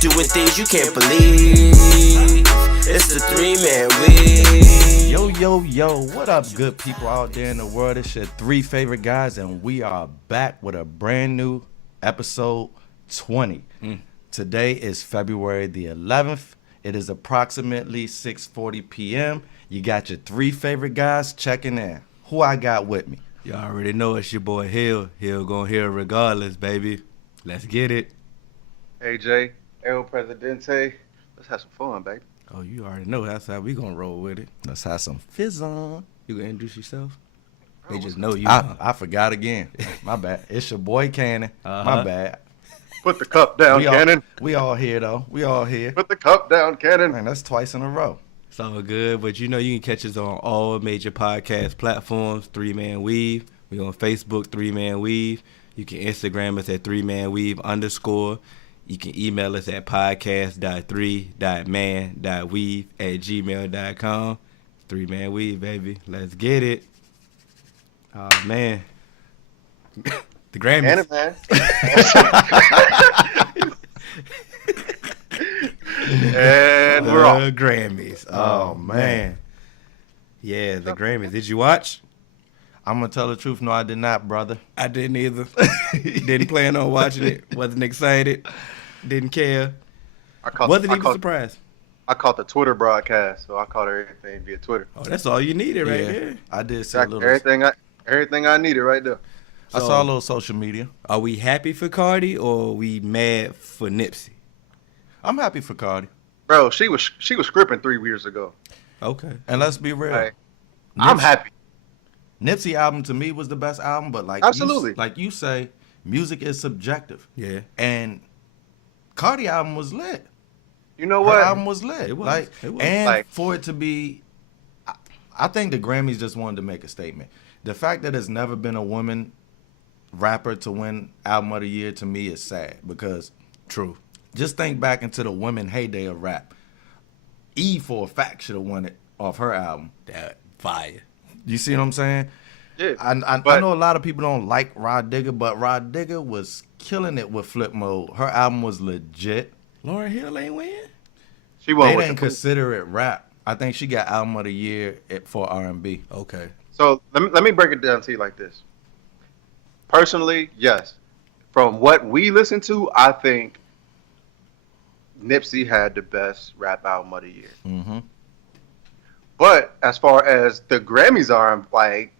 doing things you can't believe. It's the 3-man weave. Yo, what up, good people out there in the world? It's your 3 favorite guys, and we are back with a brand new episode 20. Today is February the 11th. It is approximately 6:40 p.m. You got your 3 favorite guys checking in. Who I got with me? You already know it's your boy Hill. Hill gonna hear regardless, baby. Let's get it. AJ, El Presidente. Let's have some fun, baby. Oh, you already know that's how we gonna roll with it. Let's have some fizz on. You gonna introduce yourself? They just know you. I forgot again. My bad. It's your boy Cannon. My bad. Put the cup down, Cannon. We all here, though. We all here. Put the cup down, Cannon. Man, that's twice in a row. It's all good, but you know you can catch us on all major podcast platforms, 3-Man Weave. We on Facebook, 3-Man Weave. You can Instagram us at 3-Man Weave _. You can email us at podcast.3.man.weave@gmail.com. 3-Man Weave, baby. Let's get it. Oh, man. The Grammys. Cannon, man. And we're off. The Grammys. Oh, man. Yeah, the Grammys. Did you watch? I'm going to tell the truth. No, I did not, brother. I didn't either. Didn't plan on watching it. Wasn't excited. Didn't care. Wasn't even surprised. I caught the Twitter broadcast, so I caught everything via Twitter. Oh, that's all you needed right there. I did see a little. Everything I needed right there. I saw a little social media. Are we happy for Cardi or are we mad for Nipsey? I'm happy for Cardi. Bro, she was scripting 3 years ago. Okay. And let's be real. Right. I'm happy. Nipsey album to me was the best album, but absolutely, like you say, music is subjective. Yeah. And Cardi album was lit. You know what? Her album was lit. It was. And for it to be, I think the Grammys just wanted to make a statement. The fact that there's never been a woman rapper to win album of the year to me is sad because True. Just think back into the women heyday of rap. Eve for a fact should have won it off her album. That fire. You see what I'm saying? Yeah. I know a lot of people don't like Rod Digger, but Rod Digger was killing it with Flip Mode. Her album was legit. Lauryn Hill ain't win? She won. They didn't consider it rap. I think she got album of the year for R&B. Okay. So let me break it down to you like this. Personally, yes. From what we listen to, I think Nipsey had the best rap album of the year. Mm-hmm. But as far as the Grammys are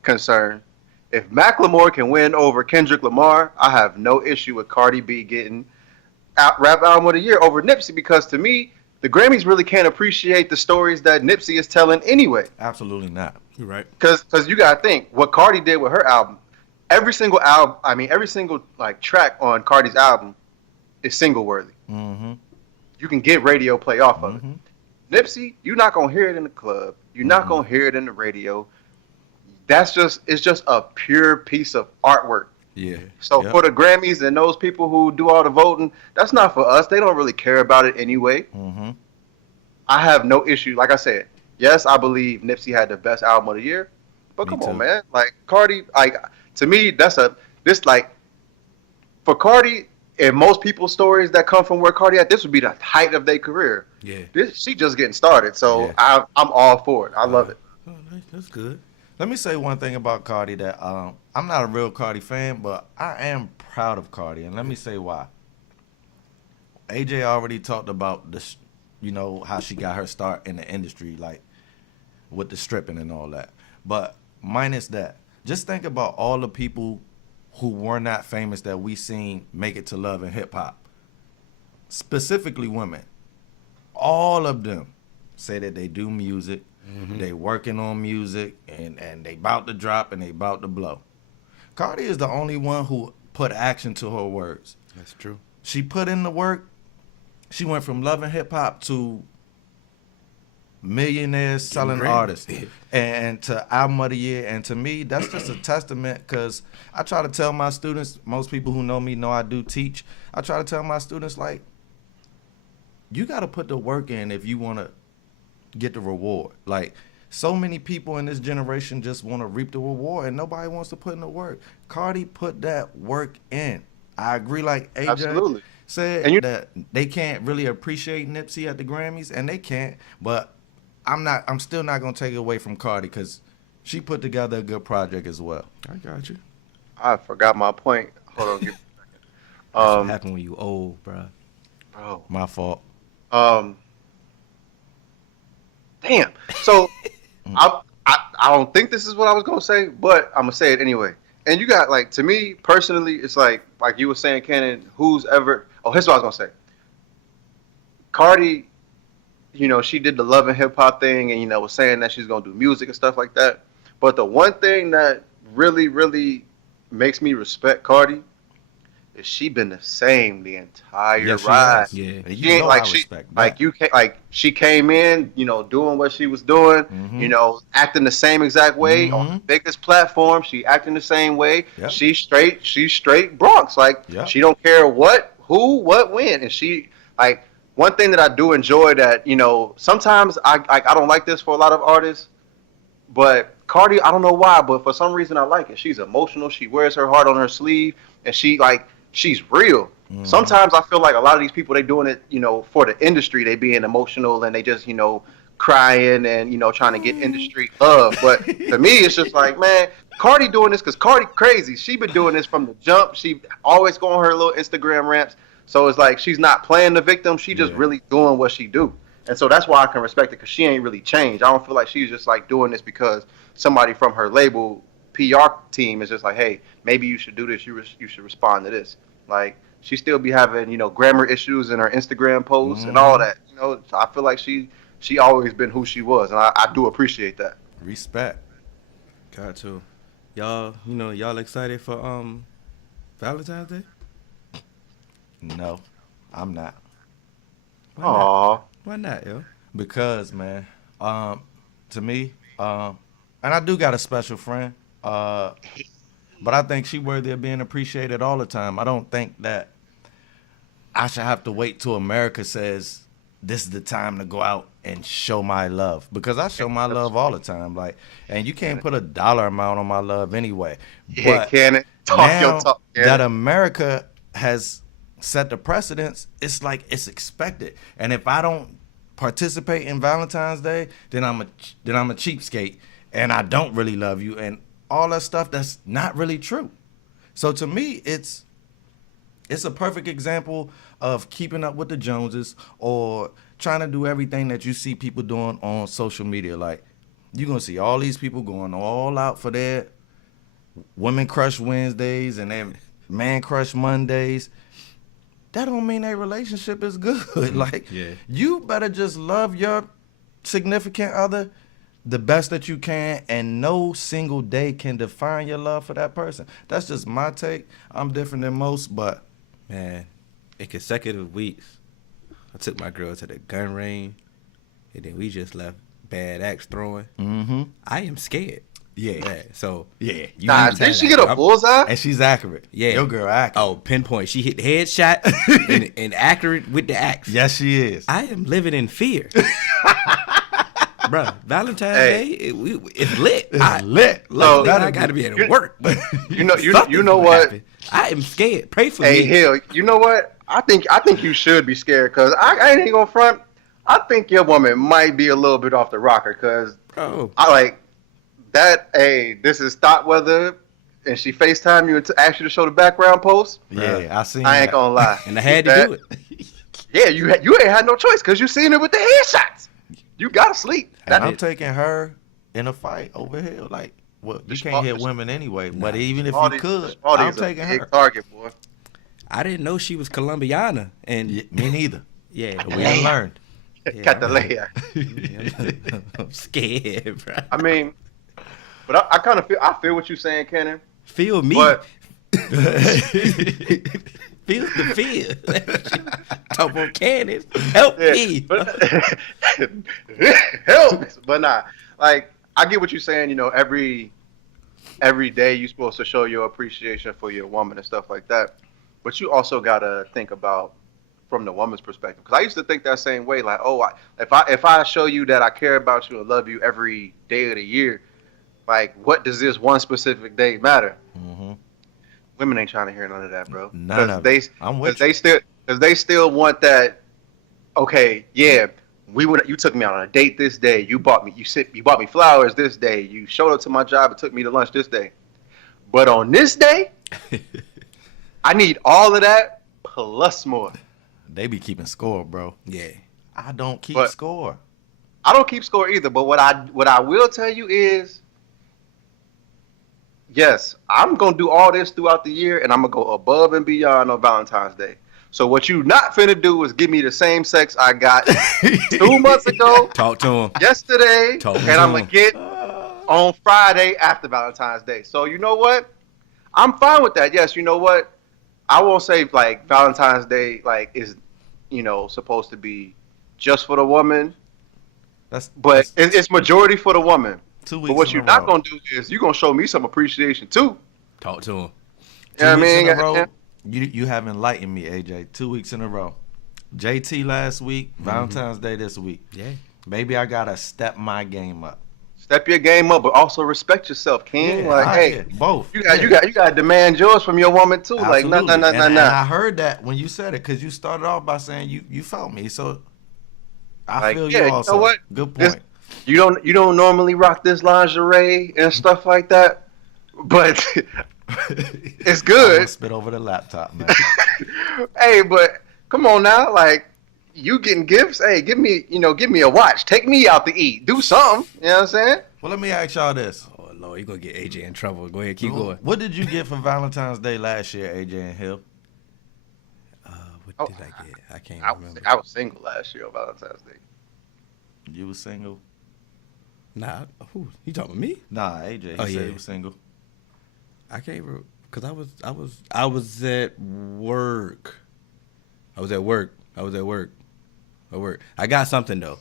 concerned, if Macklemore can win over Kendrick Lamar, I have no issue with Cardi B getting rap album of the year over Nipsey because to me, the Grammys really can't appreciate the stories that Nipsey is telling anyway. Absolutely not. You're right. Because you gotta think what Cardi did with her album. Every single track on Cardi's album is single worthy. Mm-hmm. You can get radio play off of Mm-hmm. it. Nipsey, you're not gonna hear it in the club. You're not gonna hear it in the radio. It's just a pure piece of artwork. Yeah. So for the Grammys and those people who do all the voting, that's not for us. They don't really care about it anyway. Mm-hmm. I have no issue. Like I said, yes, I believe Nipsey had the best album of the year. But Me come too. on, man. Like Cardi, to me, for Cardi and most people's stories that come from where Cardi at, this would be the height of their career. Yeah. She just getting started. So Yeah. I'm all for it. I love it. Oh, that's good. Let me say one thing about Cardi that I'm not a real Cardi fan, but I am proud of Cardi, and let me say why. AJ already talked about this, how she got her start in the industry, like with the stripping and all that. But minus that, just think about all the people who were not famous that we seen make it to love and hip hop, specifically women. All of them say that they do music. Mm-hmm. They working on music and they about to drop and they about to blow. Cardi is the only one who put action to her words. That's true. She put in the work. She went from loving hip hop to millionaires selling artists and to album of the year. And to me, that's just a testament because I try to tell my students, most people who know me know I do teach. I try to tell my students, like, you got to put the work in if you want to get the reward. Like, so many people in this generation just want to reap the reward and nobody wants to put in the work. Cardi put that work in. I agree, like AJ. Absolutely. said And that they can't really appreciate Nipsey at the Grammys, and they can't. But I'm still not gonna take it away from Cardi because she put together a good project as well. I got you. I forgot my point. Hold on. Give me a second. That's what happened when you old, bro. Bro. My fault. Damn. So I don't think this is what I was gonna say, but I'm gonna say it anyway. And you got like, to me personally, it's like you were saying, Cannon. Who's ever? Oh, here's what I was gonna say. Cardi, she did the Love and Hip Hop thing, and was saying that she's gonna do music and stuff like that. But the one thing that really, really makes me respect Cardi is she been the same the entire ride. Yeah, She ain't like she came in, doing what she was doing, acting the same exact way on the biggest platform. She acting the same way. Yep. She's straight Bronx. Like she don't care what, who, what, when, and she like one thing that I do enjoy that sometimes I don't like this for a lot of artists, but Cardi, I don't know why, but for some reason I like it. She's emotional. She wears her heart on her sleeve, and she's real. Sometimes I feel like a lot of these people, they doing it, for the industry. They being emotional and they just, crying and, trying to get industry love. But to me, it's just like, man, Cardi doing this because Cardi crazy. She been doing this from the jump. She always go on her little Instagram rants. So it's like she's not playing the victim. She just really doing what she do. And so that's why I can respect it, because she ain't really changed. I don't feel like she's just like doing this because somebody from her label PR team is just like, hey, maybe you should do this. You should respond to this. Like, she still be having, grammar issues in her Instagram posts and all that. So I feel like she always been who she was, and I do appreciate that. Respect. Got to. Y'all, y'all excited for Valentine's Day? No, I'm not. Aww. Why not, yo? Because, man, to me, and I do got a special friend, but I think she worthy of being appreciated all the time. I don't think that I should have to wait till America says this is the time to go out and show my love, because I show my love all the time. Like, and you can't put a dollar amount on my love anyway. Yeah, But can it? Talk your talk. that America has set the precedence, it's like it's expected. And if I don't participate in Valentine's Day, then I'm a cheapskate and I don't really love you and all that stuff that's not really true. So to me, it's a perfect example of keeping up with the Joneses or trying to do everything that you see people doing on social media. Like, you're going to see all these people going all out for their Women Crush Wednesdays and their Man Crush Mondays. That don't mean their relationship is good. Like, you better just love your significant other the best that you can, and no single day can define your love for that person. That's just my take. I'm different than most, but man, in consecutive weeks, I took my girl to the gun range, and then we just left bad axe throwing. I am scared. Yeah. So yeah. Did she get a bullseye? And she's accurate. Yeah. Your girl accurate. Oh, pinpoint. She hit the headshot and accurate with the axe. Yes, she is. I am living in fear. Bruh, Valentine's Day, it's lit. It's lit. So, I got to be at work. But you know what? Happen. I am scared. Pray for me. Hey, Hill, you know what? I think you should be scared, because I ain't gonna front. I think your woman might be a little bit off the rocker, because I like that. Hey, this is stop weather, and she FaceTime you and ask you to show the background post. Yeah, I seen. I ain't gonna lie, and I had to do it. Yeah, you ain't had no choice, because you seen it with the headshots. You gotta sleep. And I'm taking her in a fight over here. Like, well, you can't hit women anyway. But even if you could, I'm taking her. Target, boy. I didn't know she was Colombiana, and me neither. Yeah, we learned. Catalea. I'm scared, bro. I mean, but I kind of feel what you're saying, Kenan. Feel me. But feel the fear. Talk about cannons. Help me. Help. But nah, like, I get what you're saying. Every day you're supposed to show your appreciation for your woman and stuff like that. But you also gotta think about from the woman's perspective, because I used to think that same way. Like, if I show you that I care about you and love you every day of the year, like, what does this one specific day matter? Women ain't trying to hear none of that, bro. None of it. I'm with you. because they still want that. Okay, yeah, you took me out on a date this day. You bought me flowers this day. You showed up to my job and took me to lunch this day. But on this day, I need all of that plus more. They be keeping score, bro. Yeah. I don't keep But- score. I don't keep score either. But what I will tell you is, yes, I'm gonna do all this throughout the year, and I'm gonna go above and beyond on Valentine's Day. So what you not finna do is give me the same sex I got 2 months ago, Talk to him. yesterday, Talk and to I'm gonna him. get on Friday after Valentine's Day. So you know what? I'm fine with that. Yes, you know what? I won't say like Valentine's Day is supposed to be just for the woman, but it's majority for the woman. 2 weeks. But what in you're a not row. gonna do is you're gonna show me some appreciation too. Talk to him. You know 2 what I weeks mean? in a row. You have enlightened me, AJ. 2 weeks in a row. JT last week, Valentine's Day this week. Yeah. Maybe I gotta step my game up. Step your game up, but also respect yourself, King. Hey, both. you got to demand yours from your woman too. Absolutely. Like, no. And I heard that when you said it, because you started off by saying you felt me. So I Like, feel yeah, you you know also. what? Good This- point. You don't normally rock this lingerie and stuff like that, but it's I'm good. gonna spit over the laptop, man. Hey, but come on now, like you getting gifts. Hey, give me a watch. Take me out to eat. Do something. You know what I'm saying? Well, let me ask y'all this. Oh Lord, you're gonna get AJ in trouble. Go ahead, keep going. What did you get for Valentine's Day last year, AJ and Hill? What did I get? I can't remember. I was single last year on Valentine's Day. You was single? Nah, who? You talking about me? Nah, AJ. He Oh, said yeah. he was single. I can't remember because I was at work. I was at work. I got something though.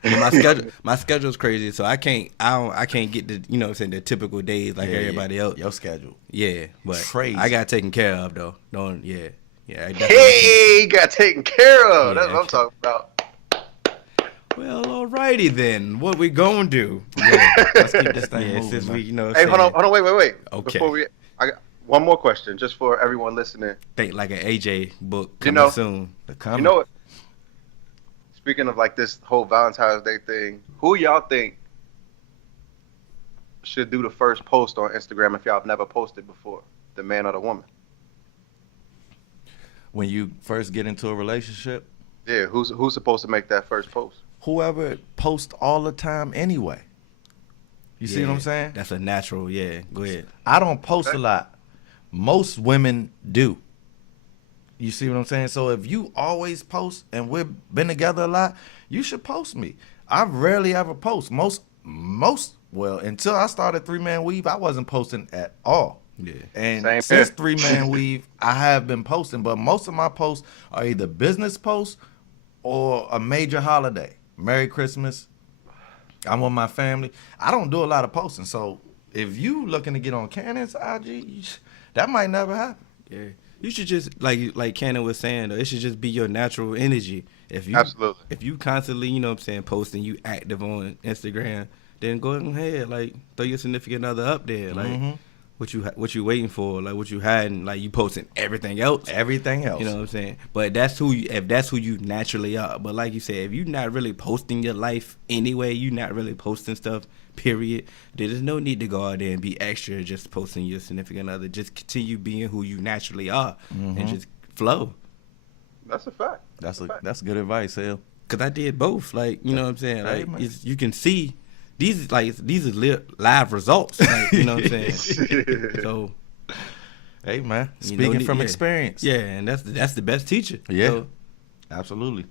But my schedule's crazy, so I can't get the the typical days like everybody else. Your schedule. Yeah, but Crazy. I got taken care of though. Don't I definitely- Hey, got taken care of. That's Yeah, what I'm talking about. Well, alrighty then. What we gonna do? Yeah, let's keep this thing Yeah, moving. since man. we Hey, hold on, wait. Okay. I got one more question, just for everyone listening. think like an AJ book You coming know- soon. The comment. You know what? Speaking of like this whole Valentine's Day thing, who y'all think should do the first post on Instagram if y'all have never posted before? The man or the woman? When you first get into a relationship, Yeah, who's supposed to make that first post? whoever posts all the time anyway. You see what I'm saying? That's a natural. Yeah, go ahead. I don't post a lot. Most women do. You see what I'm saying? So if you always post and we've been together a lot, you should post me. I rarely ever post. Well, until I started 3-Man Weave, I wasn't posting at all. Yeah. And Same since here. 3-Man Weave, I have been posting, but most of my posts are either business posts or a major holiday. Merry Christmas. I'm with my family. I don't do a lot of posting. So if you looking to get on Cannon's IG, that might never happen. Yeah. You should just like Cannon was saying though, it should just be your natural energy. Absolutely. If you constantly, posting, you active on Instagram, then go ahead, like throw your significant other up there. Like what you waiting for, like what you hiding, like you posting everything else. Everything else. You know what I'm saying? But if that's who you naturally are. But like you said, if you're not really posting your life anyway, you're not really posting stuff, period, there's no need to go out there and be extra just posting your significant other. Just continue being who you naturally are and just flow. That's a fact. That's good advice, Hill. Cause I did both. Like, you know what I'm saying? Hey, Like man. you can see these are live results. Like, you know what I'm saying? So Hey man, you speaking know, from yeah. experience. Yeah, and that's the best teacher. Yeah. So, Absolutely.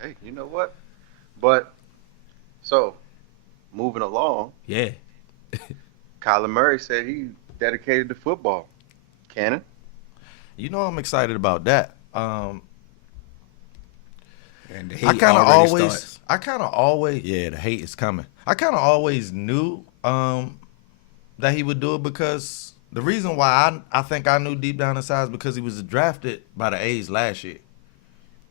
Hey, you know what? But so moving along, yeah. Kyler Murray said he dedicated to football. Cannon? You know I'm excited about that. And the I hate kind of already starts. yeah, the hate is coming. I kind of always knew that he would do it because the reason why I think I knew deep down inside is because he was drafted by the A's last year.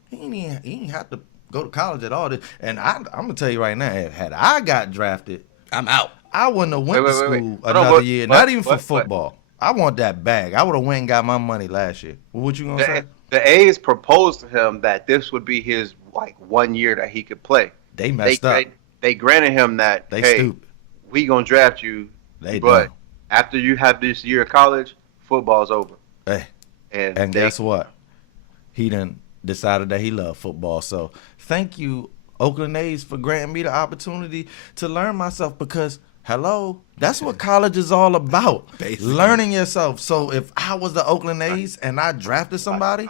He didn't have to go to college at all. And I'm gonna tell you right now, had I got drafted, I'm out. I wouldn't have went to Wait, school wait. Hold on, another what- year. what- Not even for what- football. I want that bag. I would have went and got my money last year. What you gonna say? The A's proposed to him that this would be his like 1 year that he could play. They messed up. They granted him that. They hey, stupid. we gonna draft you, They but dumb. after you have this year of college, football's over. Hey, and guess what? He done decided that he loved football. So thank you, Oakland A's, for granting me the opportunity to learn myself because, hello, that's what college is all about. Basically. Learning yourself. So if I was the Oakland A's and I drafted somebody,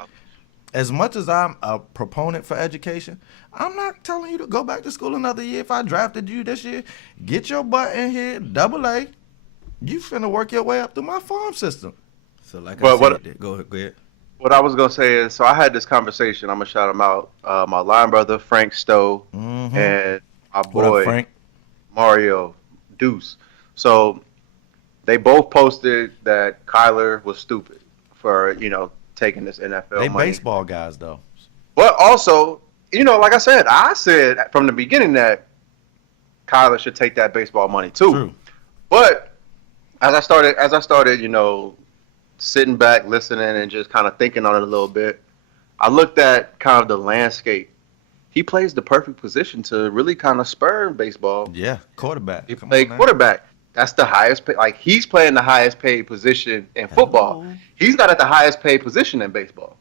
as much as I'm a proponent for education, I'm not telling you to go back to school another year. If I drafted you this year, get your butt in here, AA. You finna work your way up through my farm system. So like Well, I said, go ahead. What I was gonna say is, so I had this conversation. I'm gonna shout him out. My line brother Frank Stowe Mm-hmm. and my What up, boy Frank? Mario Deuce. So they both posted that Kyler was stupid for taking this NFL They money. baseball guys, though. But also, like I said from the beginning that Kyler should take that baseball money too. True. But as I started, sitting back, listening, and just kind of thinking on it a little bit, I looked at kind of the landscape. He plays the perfect position to really kind of spur baseball. Yeah, quarterback. He Come played on, man. quarterback. That's the highest pay. Like, he's playing the highest paid position in football. He's not at the highest paid position in baseball.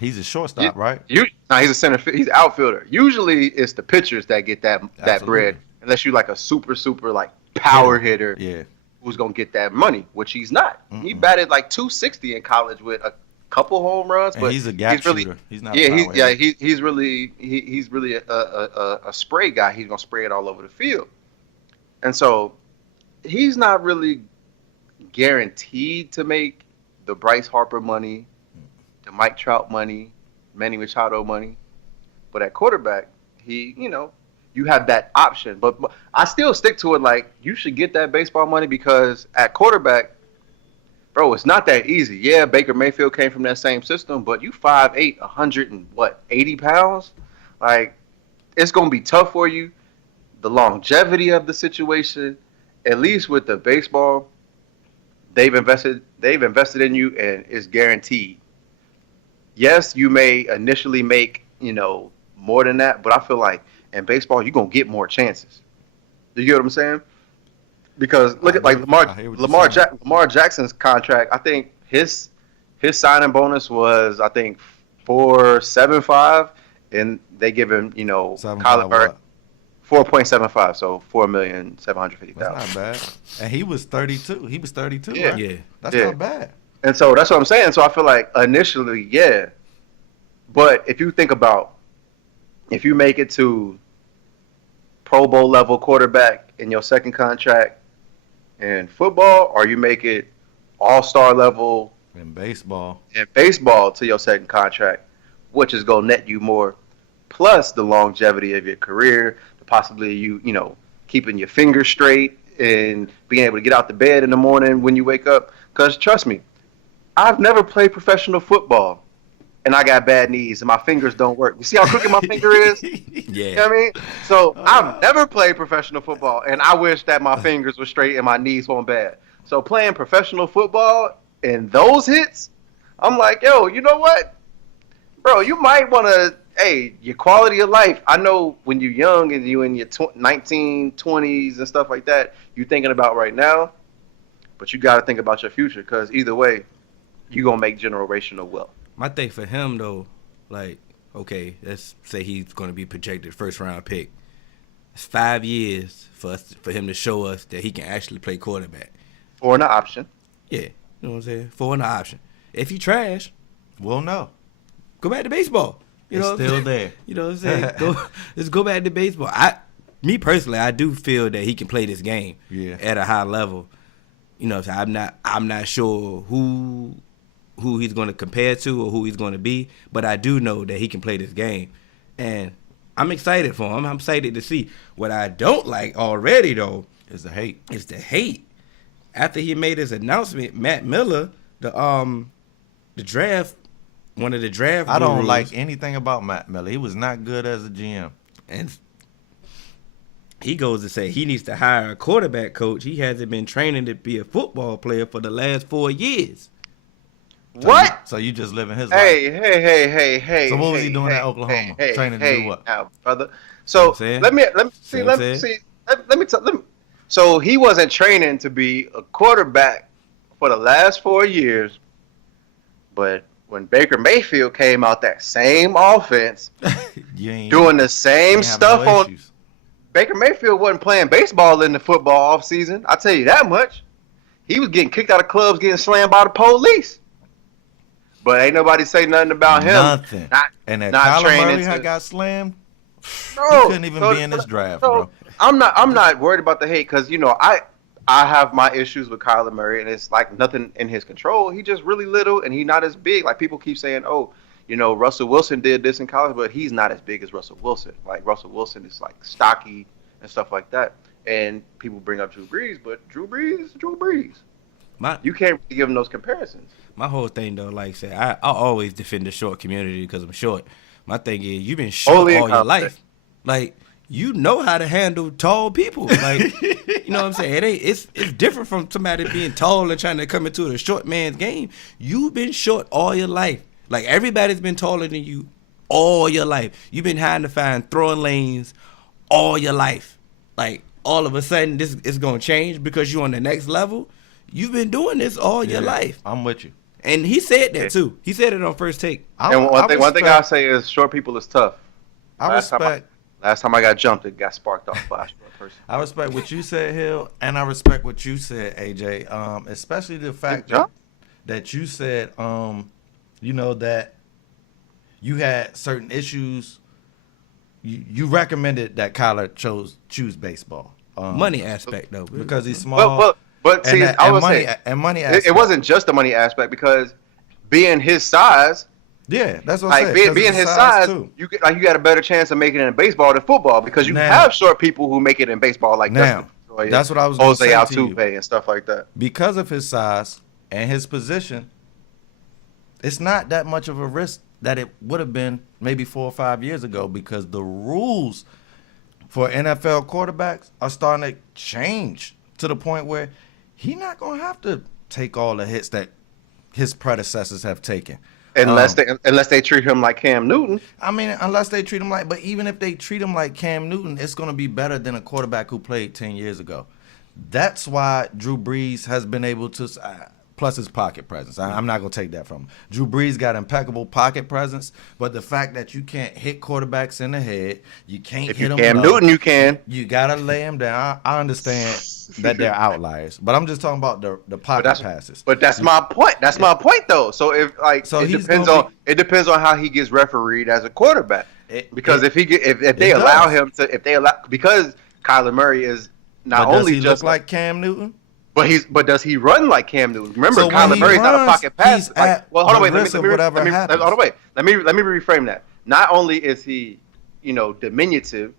He's a shortstop, right? No, he's a center. He's an outfielder. Usually, it's the pitchers that get that Absolutely. bread, unless you like a super like power hitter Yeah. who's gonna get that money, which he's not. He batted like 260 in college with a couple home runs, And but he's a gap really, shooter. He's not a power hitter. he's really a spray guy. He's gonna spray it all over the field, and so he's not really guaranteed to make the Bryce Harper money, the Mike Trout money, Manny Machado money, but at quarterback, you have that option. But I still stick to it. Like, you should get that baseball money because at quarterback, bro, it's not that easy. Yeah, Baker Mayfield came from that same system, but you 5'8", 80 pounds. Like, it's gonna be tough for you. The longevity of the situation, at least with the baseball, they've invested in you, and it's guaranteed. Yes, you may initially make more than that, but I feel like in baseball you're gonna get more chances. Do you get what I'm saying? Because look at like Lamar Jackson's contract. I think his signing bonus was $4.75, and they give him Kyler Murray 4.75, so $4,750,000. That's not bad. And he was 32. He was 32. Yeah. Right? Yeah. That's Yeah. not bad. And so that's what I'm saying. So I feel like initially, yeah. But if you think about, if you make it to Pro Bowl level quarterback in your second contract in football, or you make it all-star level In baseball. in baseball to your second contract, which is going to net you more, plus the longevity of your career, possibly you keeping your fingers straight and being able to get out the bed in the morning when you wake up. Because trust me, I've never played professional football, and I got bad knees, and my fingers don't work. You see how crooked my finger is? Yeah. You know what I mean? So I've never played professional football, and I wish that my fingers were straight and my knees weren't bad. So playing professional football and those hits, I'm like, yo, you know what? Bro, you might want to, your quality of life. I know when you're young and you in your 1920s and stuff like that, you're thinking about right now, but you got to think about your future, because either way, you're going to make generational wealth. My thing for him, though, like, okay, let's say he's going to be projected first-round pick. It's 5 years for him to show us that he can actually play quarterback. Or an option. Yeah, you know what I'm saying? For an option. If you trash, We'll know. go back to baseball. You know It's what I'm still saying? there. You know what I'm saying? Let's go back to baseball. Me personally, I do feel that he can play this game at a high level. You know, so I'm not sure who he's going to compare to or who he's going to be, but I do know that he can play this game, and I'm excited for him. I'm excited to see. What I don't like already, though, It's the hate. is the hate. After he made his announcement, Matt Miller, the draft. One of the draft I don't gurus, like anything about Matt Miller. He was not good as a GM. and he goes to say he needs to hire a quarterback coach. He hasn't been training to be a football player for the last 4 years. What? So you just living his life. Hey. So what was he doing at Oklahoma? Training to do what? Now, brother. So let me So he wasn't training to be a quarterback for the last 4 years, but when Baker Mayfield came out that same offense, doing the same stuff on issues. Baker Mayfield wasn't playing baseball in the football offseason. I'll tell you that much. He was getting kicked out of clubs, getting slammed by the police. But ain't nobody say nothing about him. Nothing. And that Kyler Murray had got slammed. No, he couldn't even be in this draft, bro. I'm not worried about the hate because I have my issues with Kyler Murray, and it's like nothing in his control. He just really little, and he's not as big. Like people keep saying, Russell Wilson did this in college, but he's not as big as Russell Wilson. Like Russell Wilson is like stocky and stuff like that. And people bring up Drew Brees, but Drew Brees. You can't really give him those comparisons. My whole thing, though, like I said, I always defend the short community because I'm short. My thing is, you've been short all your life. Like, you know how to handle tall people. Like, you know what I'm saying? It's different from somebody being tall and trying to come into a short man's game. You've been short all your life. Like, everybody's been taller than you all your life. You've been having to find throwing lanes all your life. Like, all of a sudden, this is going to change because you're on the next level. You've been doing this all your life. I'm with you. And he said that, too. He said it on First Take. And one thing I say is short people is tough. Last time I got jumped, it got sparked off by a short person. I respect what you said, Hill, and I respect what you said, AJ. Especially the fact that you said, that you had certain issues. You recommended that Kyler choose baseball. Money aspect, though. Because he's small. But see, I would say money aspect. It wasn't just the money aspect because being his size. Yeah, that's what I'm saying. Being his size, you got a better chance of making it in baseball than football because you have short people who make it in baseball like that's what I was going to say Jose to you. Altuve and stuff like that. Because of his size and his position, it's not that much of a risk that it would have been maybe 4 or 5 years ago because the rules for NFL quarterbacks are starting to change to the point where he's not going to have to take all the hits that his predecessors have taken. Unless they treat him like Cam Newton. I mean, unless they treat him but even if they treat him like Cam Newton, it's going to be better than a quarterback who played 10 years ago. That's why Drew Brees has been able to, plus his pocket presence. I'm not going to take that from him. Drew Brees got impeccable pocket presence, but the fact that you can't hit quarterbacks in the head, you can't hit them. Cam Newton, you can. You got to lay them down. I understand that they're outliers, but I'm just talking about the pocket passes. But that's my point. That's my point, though. So it depends on how he gets refereed as a quarterback. Because if they allow because Kyler Murray is not only just look like Cam Newton. But does he run like Cam Newton? Remember, Kyler Murray's not a pocket passer. Hold on, wait. Let me reframe that. Not only is he, diminutive,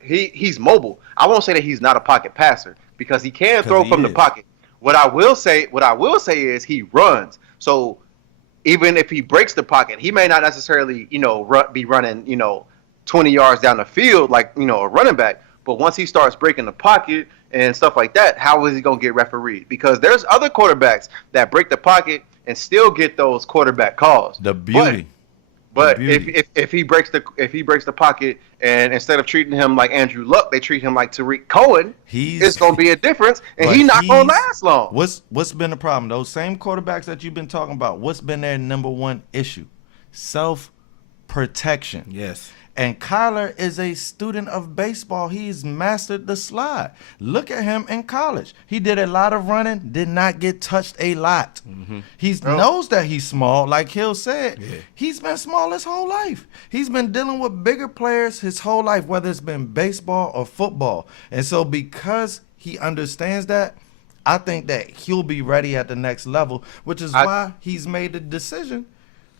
he's mobile. I won't say that he's not a pocket passer because he can throw from the pocket. What I will say is he runs. So even if he breaks the pocket, he may not necessarily, be running, 20 yards down the field like, a running back. But once he starts breaking the pocket and stuff like that, how is he going to get refereed? Because there's other quarterbacks that break the pocket and still get those quarterback calls. The beauty. But if he breaks the pocket and instead of treating him like Andrew Luck, they treat him like Tariq Cohen, it's going to be a difference, and he's not going to last long. What's been the problem? Those same quarterbacks that you've been talking about, what's been their number one issue? Self-protection. Yes. And Kyler is a student of baseball. He's mastered the slide. Look at him in college. He did a lot of running, did not get touched a lot. Mm-hmm. He knows that he's small. Like Hill said, he's been small his whole life. He's been dealing with bigger players his whole life, whether it's been baseball or football. And so because he understands that, I think that he'll be ready at the next level, which is why he's made the decision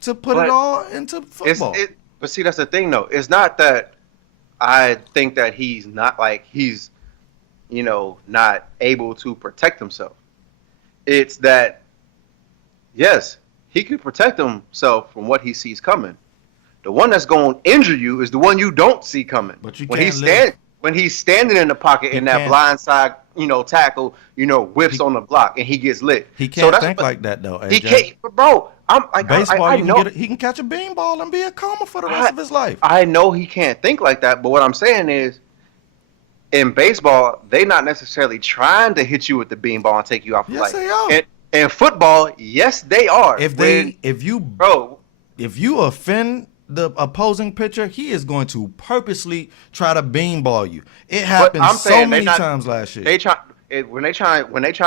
to put it all into football. But see, that's the thing, though. It's not that I think that he's not not able to protect himself. It's that, yes, he can protect himself from what he sees coming. The one that's going to injure you is the one you don't see coming. But you can't live. when he's standing in the pocket He and that can't- blind side, tackle, whips on the block and he gets lit. He So can't that's think what- like that though. AJ. He can't, bro. I'm like, Baseball, I you know. can he can catch a beanball and be a coma for the rest of his life. I know he can't think like that, but what I'm saying is, in baseball, they not necessarily trying to hit you with the beanball and take you out for Yes, life. they are. And in football, yes, they are. If you bro, offend the opposing pitcher, he is going to purposely try to beanball you. It happened I'm so saying many they not- times last year. they try when they trying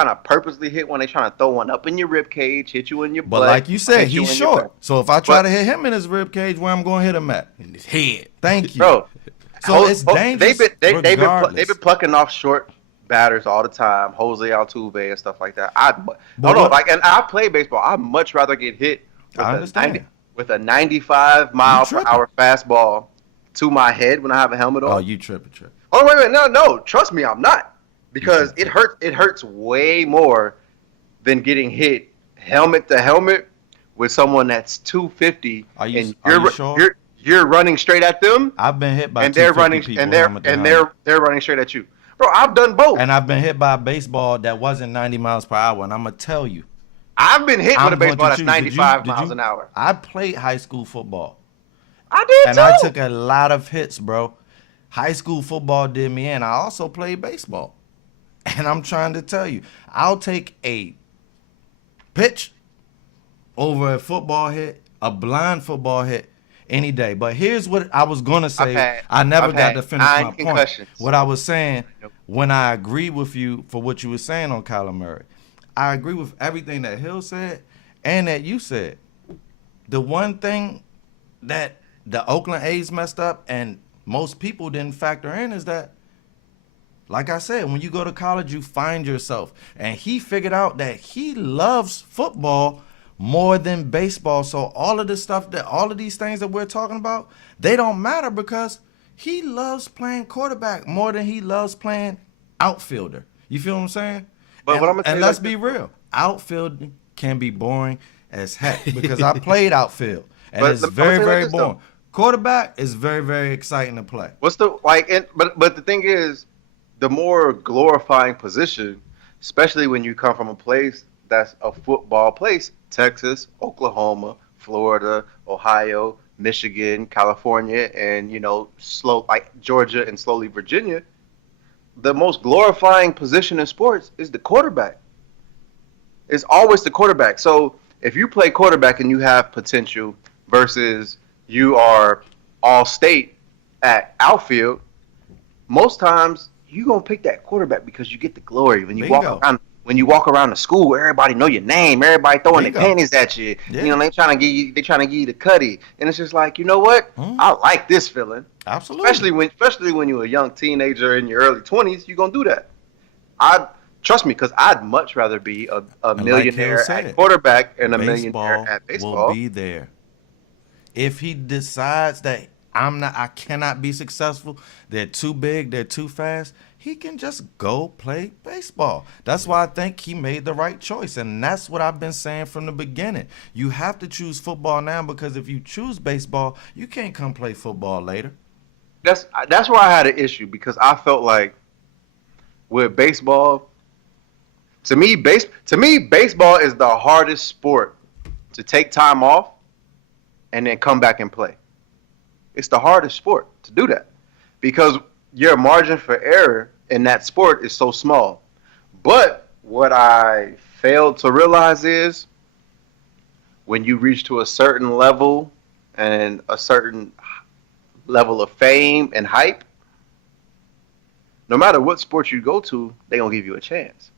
to purposely hit, when they trying to throw one up in your rib cage, hit you in your But butt. like you said, hit you he's in your short. back. So if I try But- to hit him in his rib cage, where I'm going to hit him at? In his head. Thank you, Bro, So it's dangerous. They've been regardless. plucking off short batters all the time, Jose Altuve and stuff like that. what- And I play baseball. I'd much rather get hit I understand. with a 95 mile per tripping. hour fastball to my head when I have a helmet on. Oh, you tripping. Oh wait, no, trust me, I'm not, because it hurts way more than getting hit helmet to helmet with someone that's 250 Are you and sure? you're running straight at them I've been hit by and they're 250 running people and they're helmet to and helmet. they're running straight at you, bro. I've done both. And I've been hit by a baseball that wasn't 90 miles per hour, and I'm gonna tell you, I've been hit with I'm a going baseball to that's choose. 95 Did you- miles an hour. I played high school football, I did and too. I took a lot of hits, bro. High school football did me in. I also played baseball, and I'm trying to tell you, I'll take a pitch over a football hit, a blind football hit, any day. But here's what I was gonna say. I never got to finish my point. concussions. What I was saying, when I agree with you for what you were saying on Kyler Murray, I agree with everything that Hill said and that you said. The one thing that the Oakland A's messed up and most people didn't factor in is that, like I said, when you go to college, you find yourself. And he figured out that he loves football more than baseball. So all of these things that we're talking about, they don't matter because he loves playing quarterback more than he loves playing outfielder. You feel what I'm saying? But what I'm gonna and say let's like be this, real, outfield can be boring as heck because I played outfield and But it's I'm very, gonna say like very this, boring. though. Quarterback is very, very exciting to play. What's the but the thing is, the more glorifying position, especially when you come from a place that's a football place, Texas, Oklahoma, Florida, Ohio, Michigan, California, and slow like Georgia and slowly Virginia, the most glorifying position in sports is the quarterback. It's always the quarterback. So if you play quarterback and you have potential versus you are all state at outfield, most times you're gonna pick that quarterback because you get the glory when you Bingo. walk around the school, everybody know your name, everybody throwing Bingo. their panties at you. Yeah. They trying to give you the cutty. And it's just like, you know what? I like this feeling. Absolutely. Especially when you're a young teenager in your early 20s, you're gonna do that. Trust me, because I'd much rather be a like millionaire Hill said, at quarterback and a baseball millionaire at baseball. will be there. If he decides that I cannot be successful, they're too big, they're too fast, he can just go play baseball. That's why I think he made the right choice. And that's what I've been saying from the beginning. You have to choose football now because if you choose baseball, you can't come play football later. That's where I had an issue, because I felt like with baseball, to me baseball is the hardest sport to take time off and then come back and play. It's the hardest sport to do that because your margin for error in that sport is so small. But what I failed to realize is when you reach to a certain level and a certain level of fame and hype, no matter what sport you go to, they're going to give you a chance.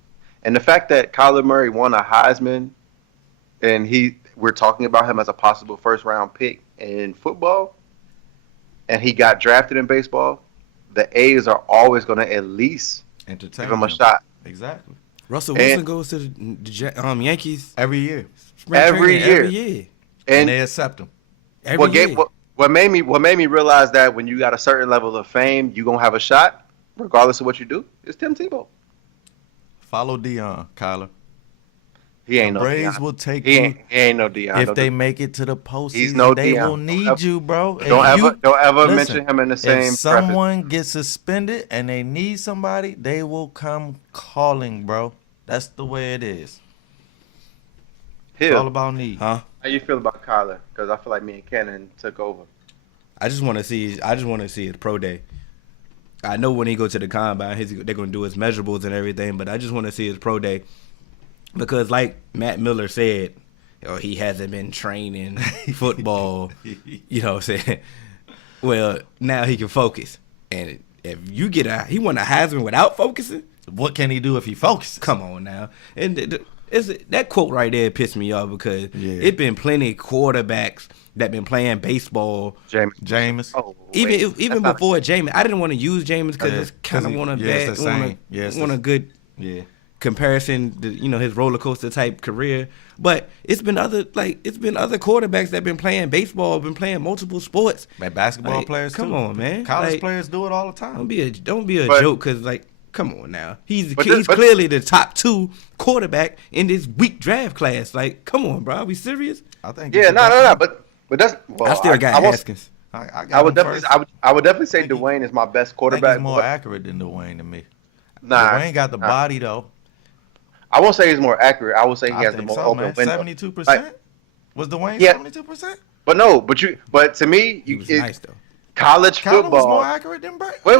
And the fact that Kyler Murray won a Heisman and we're talking about him as a possible first round pick in football, and he got drafted in baseball, the A's are always going to at least Entertain give him a him. shot. Exactly. Russell Wilson goes to the Yankees Every year. spring Every training year. Every year. And And they accept him. Every year. what made me realize that when you got a certain level of fame, you're going to have a shot, regardless of what you do, is Tim Tebow. Follow Dion, Kyler. He ain't The no Braves Deion. will take He you ain't no Deion. if they make it to the postseason. He's no they Deion. will need you, bro. Don't ever Listen, mention him in the same. if someone gets suspended and they need somebody, they will come calling, bro. That's the way it is. It's all about need. Huh? How you feel about Kyler? Because I feel like me and Cannon took over. I just want to see his pro day. I know when he go to the combine, they're gonna do his measurables and everything, but I just want to see his pro day because, like Matt Miller said, he hasn't been training football. You know what I'm saying? Well, now he can focus, and if you get he won a Heisman without focusing, What can he do if he focuses? come on now. And that quote right there pissed me off because it been plenty of quarterbacks that been playing baseball. Jameis. Oh, Even before Jameis, I didn't want to use Jameis because it's kind of want a good comparison to his roller coaster type career. But it's been other quarterbacks that been playing baseball, been playing multiple sports. Like basketball players come too. on, man. College players do it all the time. Don't be a joke because come on now. He's clearly the top 2 quarterback in this weak draft class. Like, come on, bro. Are we serious? I think. Yeah, no. But that's. Well, I still got Haskins. I would definitely say Dwayne is my best quarterback. He's more accurate than Dwayne to me. Nah, Dwayne got the body though. I won't say he's more accurate. I will say he has the more open window. 72%. Was Dwayne 72%? But to me, He was nice though. College Kyler football was more accurate than Brady. Wait.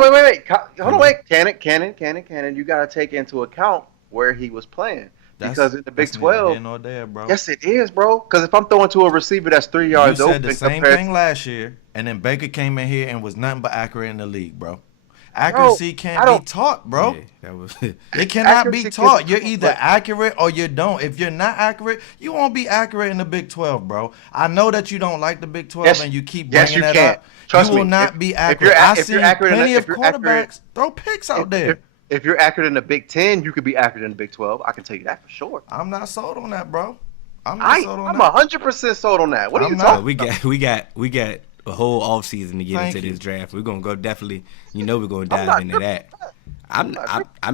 Hold on, wait. Cannon. You got to take into account where he was playing. Because in the Big 12, nor there, bro. Yes, it is, bro. Because if I'm throwing to a receiver that's 3 yards open, you said the same thing last year, and then Baker came in here and was nothing but accurate in the league, bro. Accuracy can't be taught, bro. Yeah, that was It cannot be taught. You're either accurate or you don't. If you're not accurate, you won't be accurate in the Big 12, bro. I know that you don't like the Big 12 and you keep bringing that up. Trust you will me, not be accurate. I've seen plenty of quarterbacks throw picks out there. If you're accurate in the Big 10, you could be accurate in the Big 12. I can tell you that for sure. I'm not sold on that, bro. I'm 100% sold on that. What are you talking about? We got a whole offseason to get into this draft. We're gonna go definitely. We're gonna dive into that. I'm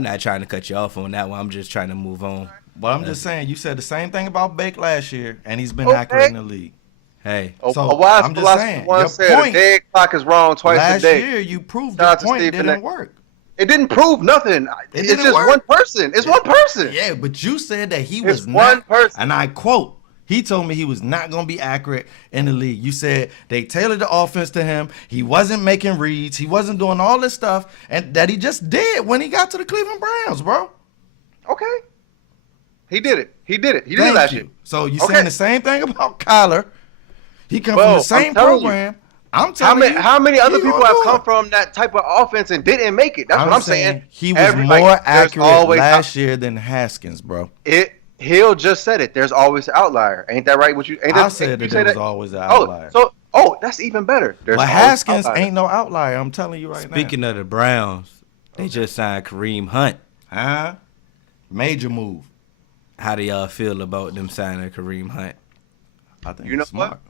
not trying to cut you off on that one. I'm just trying to move on. But I'm just saying, you said the same thing about Bake last year, and he's been accurate in the league. Hey, so a wise I'm just saying, once said a dead clock is wrong twice a day. Last year, you proved your point didn't work. It didn't prove nothing. It's just work. one person. It's one person. Yeah, but you said that he was one not, person. and I quote, he told me he was not going to be accurate in the league. You said they tailored the offense to him. He wasn't making reads. He wasn't doing all this stuff, and that he just did when he got to the Cleveland Browns, bro. Okay. He did it. He did it last year. So you saying the same thing about Kyler. He come from the same program. I'm telling you. How many other people have come from that type of offense and didn't make it? That's what I'm saying. He was more accurate last year than Haskins, bro. Hill just said it. There's always an outlier. Ain't that right? I said that there was always an outlier. That's even better. But Haskins ain't no outlier. I'm telling you right now. Speaking of the Browns, they just signed Kareem Hunt. Huh? Major move. How do y'all feel about them signing Kareem Hunt? I think it's smart. What?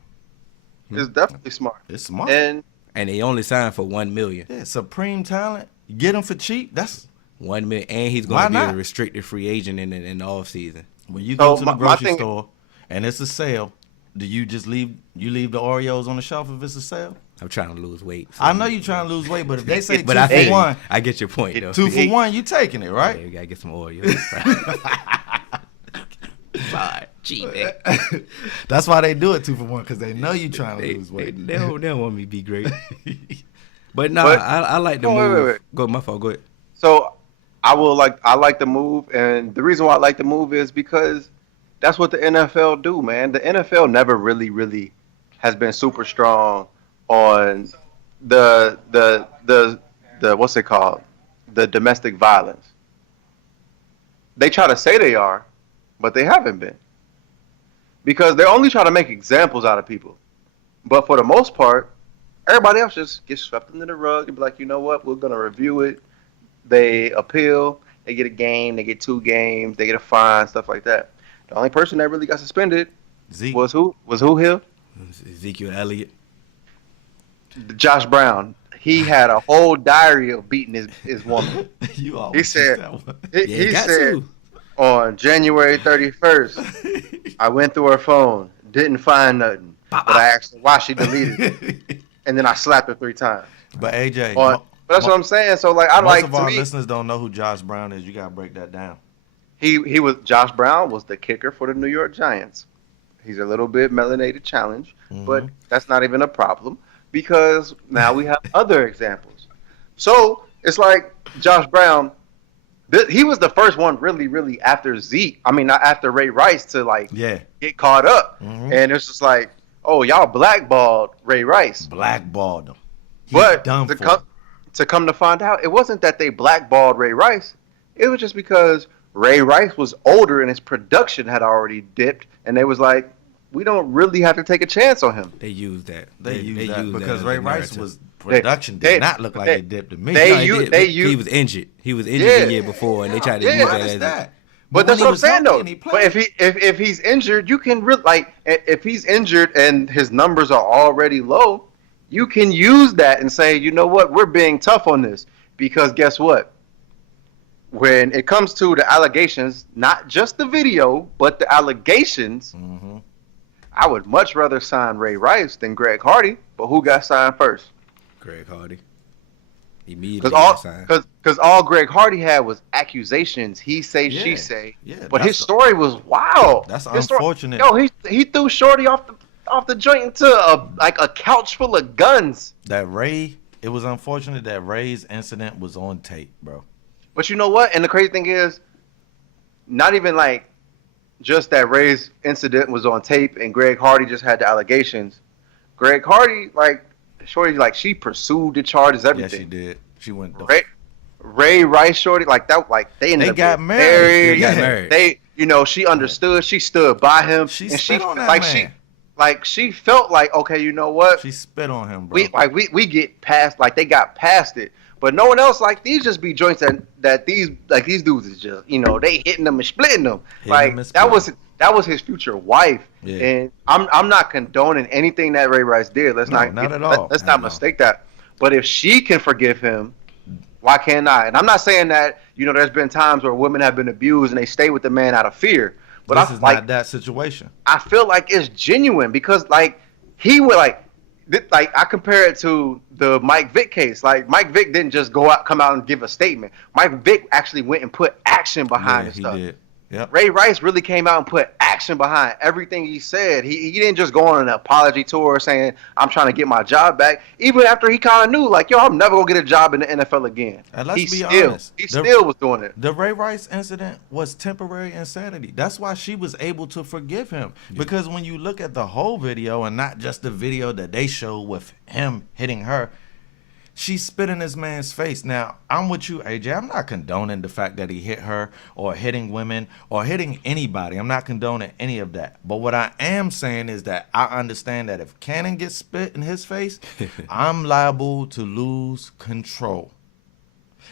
It's definitely smart. It's smart. And they only signed for $1 million. Yeah, supreme talent. You get him for cheap. That's $1 million, and he's going to be a restricted free agent in the off season. When you go to the grocery store and it's a sale, do you just leave the Oreos on the shelf if it's a sale? I'm trying to lose weight. So I know you're trying to lose weight, but if they say 2 for for 1, I get your point though. 2 for 1, you taking it, right? Yeah, you gotta get some Oreos. Sorry, cheap. That's why they do it 2 for 1, because they know you trying to lose weight. They don't want me to be great. But no, I like the move. Wait. Go, my fault. Go ahead. So I like the move, and the reason why I like the move is because that's what the NFL do, man. The NFL never really has been super strong on the what's it called? The domestic violence. They try to say they are, but they haven't been. Because they're only trying to make examples out of people. But for the most part, everybody else just gets swept under the rug and be like, you know what, we're going to review it. They appeal, they get a game, they get 2 games, they get a fine, stuff like that. The only person that really got suspended was who? Was who, Hill? Ezekiel Elliott. Josh Brown. He had a whole diary of beating his woman. You always he said, On January 31st, I went through her phone, didn't find nothing, but I asked her why she deleted it, and then I slapped her 3 times. But AJ, But that's what I'm saying. So like, I most like of to our me, listeners don't know who Josh Brown is. You gotta break that down. he was Josh Brown was the kicker for the New York Giants. He's a little bit melanated challenge, but that's not even a problem because now we have other examples. So it's like Josh Brown. He was the first one really after Zeke. I mean, not after Ray Rice to like get caught up. And it's just like, oh, y'all blackballed Ray Rice. Blackballed him. But to come to find out, it wasn't that they blackballed Ray Rice. It was just because Ray Rice was older and his production had already dipped, and they was like, we don't really have to take a chance on him. They used that. They used that because as Ray a Rice narrative. was production did not look like it dipped to me. He was injured. He was injured the year before, and they tried to use that as that. But that's what I'm saying though. But if he's injured, you can if he's injured and his numbers are already low, you can use that and say, you know what, we're being tough on this because guess what? When it comes to the allegations, not just the video, but the allegations, I would much rather sign Ray Rice than Greg Hardy. But who got signed first? Greg Hardy. Immediately got signed. Because all Greg Hardy had was accusations. He say, she say. Yeah, but his story was wild. That's his unfortunate. He threw Shorty off the joint into a couch full of guns. It was unfortunate that Ray's incident was on tape, bro. But you know what? And the crazy thing is, not even like just that Ray's incident was on tape and Greg Hardy just had the allegations. Greg Hardy, Shorty, she pursued the charges, everything. Yeah, she did. She went. Ray Rice, Shorty, they got married. They got married. She understood. She stood by him. She felt like, okay, you know what? She spit on him, bro. We get past, they got past it. But no one else, these just be joints that these dudes is just, they hitting them and splitting them. That was his future wife. Yeah. And I'm not condoning anything that Ray Rice did. Let's not mistake that. But if she can forgive him, why can't I? And I'm not saying that, there's been times where women have been abused and they stay with the man out of fear. But this is not that situation. I feel like it's genuine because he would I compare it to the Mike Vick case. Mike Vick didn't just come out and give a statement. Mike Vick actually went and put action behind his stuff. Did. Yep. Ray Rice really came out and put action behind everything he said. He didn't just go on an apology tour saying, I'm trying to get my job back. Even after he kind of knew, I'm never going to get a job in the NFL again. And let's be honest. He still was doing it. The Ray Rice incident was temporary insanity. That's why she was able to forgive him. Yeah. Because when you look at the whole video and not just the video that they showed with him hitting her, she spit in this man's face. Now, I'm with you, AJ. I'm not condoning the fact that he hit her or hitting women or hitting anybody. I'm not condoning any of that. But what I am saying is that I understand that if Cannon gets spit in his face, I'm liable to lose control.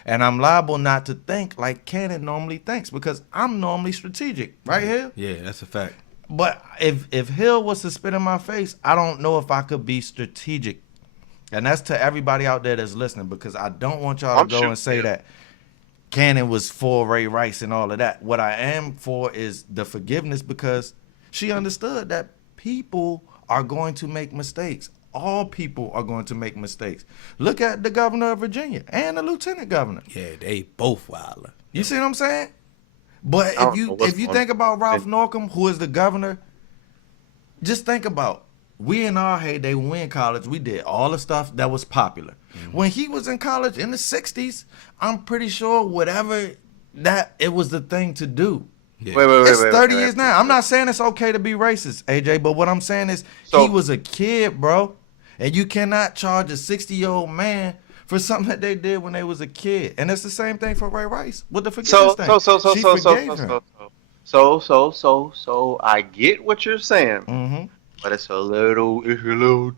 And I'm liable not to think like Cannon normally thinks because I'm normally strategic. Right, Hill? Yeah, that's a fact. But if Hill was to spit in my face, I don't know if I could be strategic. And that's to everybody out there that's listening because I don't want y'all to go and say that Cannon was for Ray Rice and all of that. What I am for is the forgiveness because she understood that people are going to make mistakes. All people are going to make mistakes. Look at the governor of Virginia and the lieutenant governor. Yeah, they both wilder. You see what I'm saying? But if you think about Ralph Northam, who is the governor, just think about we in our heyday, when we in college, we did all the stuff that was popular. Mm-hmm. When he was in college in the 60s, I'm pretty sure it was the thing to do. Yeah. It's 30 years now. I'm not saying it's okay to be racist, AJ, but what I'm saying is he was a kid, bro. And you cannot charge a 60-year-old man for something that they did when they was a kid. And it's the same thing for Ray Rice with the forgiveness thing. So I get what you're saying. Mm-hmm. But it's a little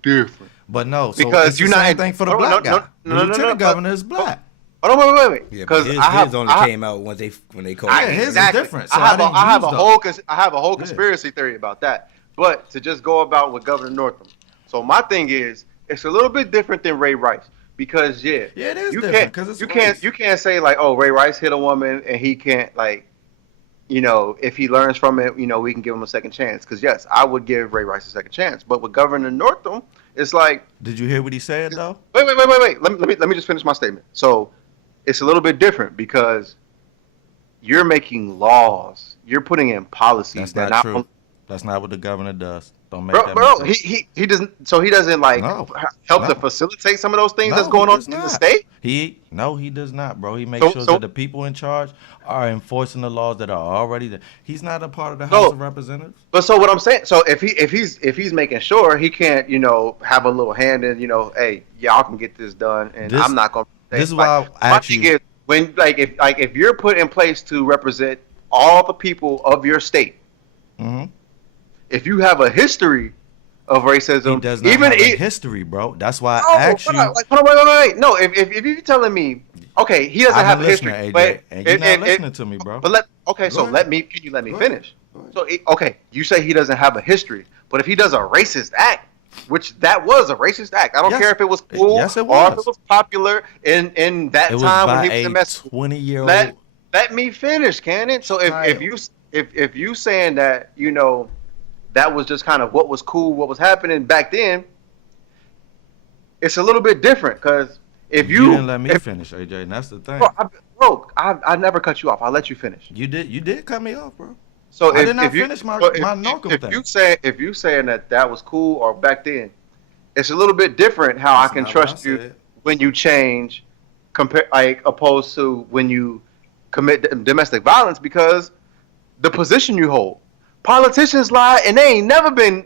different. But no, because it's the same thing for the black guy. The lieutenant governor is black. Oh no, wait. Yeah, because his only came out when they called it. His is different. So I have a whole conspiracy theory about that. But to just go about with Governor Northam. So my thing is, it's a little bit different than Ray Rice because it is different because you can't say Ray Rice hit a woman and he can't if he learns from it, we can give him a second chance. Because yes, I would give Ray Rice a second chance. But with Governor Northam, it's like, Did you hear what he said though? wait. Let me just finish my statement. So it's a little bit different because you're making laws, you're putting in policies That's that not true. That's not what the governor does. Don't make that bro. mistake. He doesn't. So he doesn't like No. help No. to facilitate some of those things No, that's going he on does in the not. state. He does not, bro. He makes sure that the people in charge are enforcing the laws that are already there. He's not a part of the House of Representatives. But so what I'm saying, so if he's making sure he can't, have a little hand in, hey, y'all can get this done, and I'm not gonna. This is why I my actually. thing is, when if you're put in place to represent all the people of your state, Mhm. if you have a history of racism, He does not have a history, bro. That's why I asked you. Hold on, wait. No, if you're telling me, okay, he doesn't have a history, AJ, but and you're not listening to me, bro. But can you let me Go finish? ahead. So okay, you say he doesn't have a history, but if he does a racist act, which that was a racist act, I don't care if it was cool Yes, it or if was. it was popular in that It was time by when he was in a Mexico. 20-year-old. Let me finish, Cannon. So if you saying that that was just kind of what was cool, what was happening back then, it's a little bit different because if You didn't let me finish, AJ, and that's the thing. I never cut you off. I'll let you finish. You did cut me off, bro. So I if, did not if you, finish my so Norcom if thing. if you saying that was cool or back then, it's a little bit different how That's I can not what trust I you said. when you change, opposed to when you commit domestic violence because the position you hold. Politicians lie and they ain't never been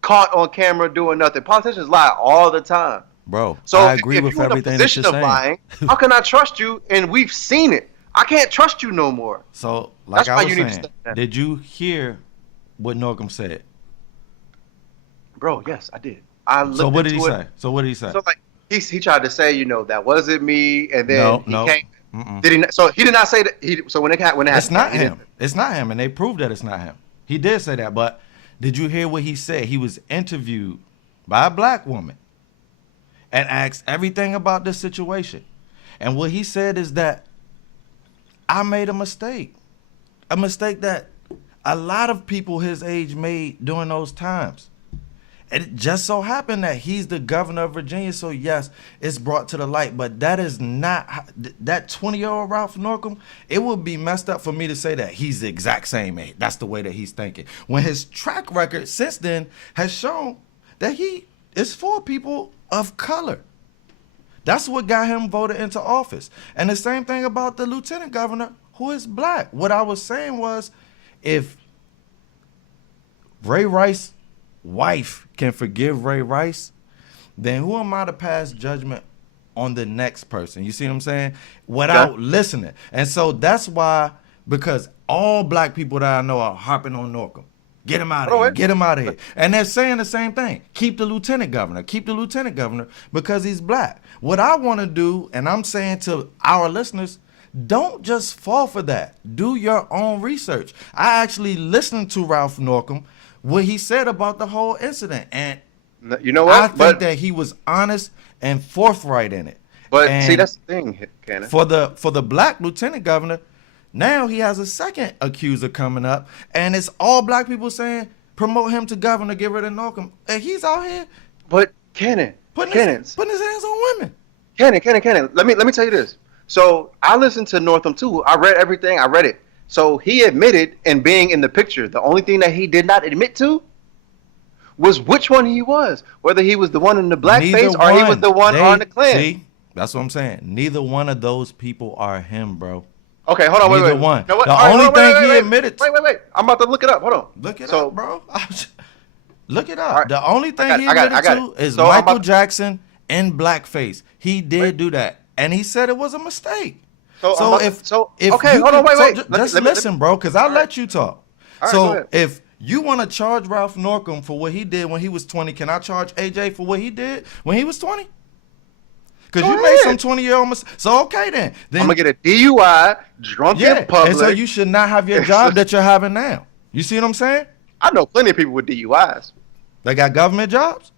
caught on camera doing nothing. Politicians lie all the time. Bro, So I agree if with you're in a everything that position you're of saying. lying, how can I trust you? And we've seen it. I can't trust you no more. So, like That's I why was you need to saying, step down. did you hear what Norcom said? Bro, yes, I did. I looked So what did he into it. say? So what did he say? So like he tried to say, that wasn't me, and then No. he came. Mm-mm. Did he? So he did not say that. So when it happened, It's not he him. didn't- It's not him, and they proved that it's not him. He did say that, but did you hear what he said? He was interviewed by a black woman and asked everything about this situation. And what he said is that I made a mistake that a lot of people his age made during those times. And it just so happened that he's the governor of Virginia, so yes, it's brought to the light. But that is not that 20-year-old Ralph Norcom. It would be messed up for me to say that he's the exact same age. That's the way that he's thinking. When his track record since then has shown that he is for people of color. That's what got him voted into office. And the same thing about the lieutenant governor, who is black. What I was saying was, if Ray Rice's wife can forgive Ray Rice, then who am I to pass judgment on the next person? You see what I'm saying? Without listening. And so that's why, because all black people that I know are harping on Norcom. Get him out of here. Get him out of here. And they're saying the same thing. Keep the lieutenant governor. Keep the lieutenant governor because he's black. What I want to do, and I'm saying to our listeners, don't just fall for that. Do your own research. I actually listened to Ralph Norcom, what he said about the whole incident. And you know what? I think that he was honest and forthright in it. But And see, that's the thing, Cannon. for the black lieutenant governor, now he has a second accuser coming up, and it's all black people saying promote him to governor, get rid of Norcom, and he's out here But Cannon, putting his hands on women. Cannon. Let me tell you this. So I listened to Northam too. I read everything. I read it. So he admitted in being in the picture. The only thing that he did not admit to was which one he was. Whether he was the one in the blackface or he was the one on the Klan. See, that's what I'm saying. Neither one of those people are him, bro. Okay, hold on. Neither wait. one. You know what? The All right, only hold on, thing he wait. admitted to. Wait. I'm about to look it up. Hold on. Look it So- up, bro. Look it up. All right. The only thing I he got it, admitted I got to it. is So I'm Michael about- Jackson in blackface. He did do that, and he said it was a mistake. So So I'm if about- if okay, you hold on, can- wait. just Let me- listen, bro, because I'll let you talk. All right, go So ahead. if you want to charge Ralph Norcom for what he did when he was 20, can I charge AJ for what he did when he was 20? Because Go you made some ahead. 20-year-old mistakes. So okay then. I'm gonna get a DUI, drunk yeah, in public. and so you should not have your job that you're having now. You see what I'm saying? I know plenty of people with DUIs. They got government jobs.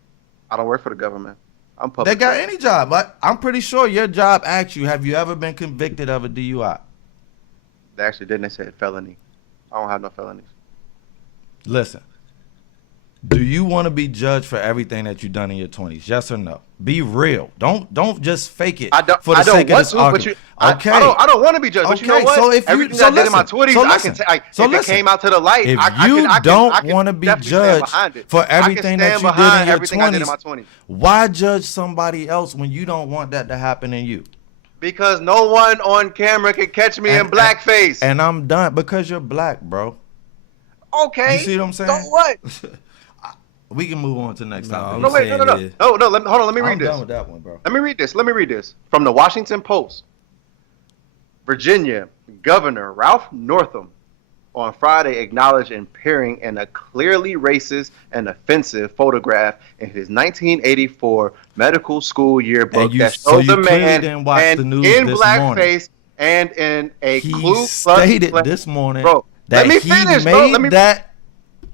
I don't work for the government. I'm public. They got any job, but I'm pretty sure your job asks you, have you ever been convicted of a DUI? They actually didn't. They said felony. I don't have no felonies. Listen. Do you want to be judged for everything that you've done in your 20s? Yes or no? Be real. Don't just fake it for the sake of this argument. Okay. I don't want to be judged. But you know what? So if you, everything I did in my 20s, I can if it came out to the light, if I you don't want to be definitely judged for everything that you did in your 20s, why judge somebody else when you don't want that to happen in you? Because no one on camera can catch me in blackface. And I'm done because you're black, bro. Okay. You see what I'm saying? So what? We can move on to the next topic. No, wait, no. Hold on. Let me read this. I'm done with that one, bro. Let me read this from the Washington Post. Virginia Governor Ralph Northam on Friday acknowledged appearing in a clearly racist and offensive photograph in his 1984 medical school yearbook that shows a man in blackface and in a Ku Klux stated this morning, bro. That let me he finish, made that.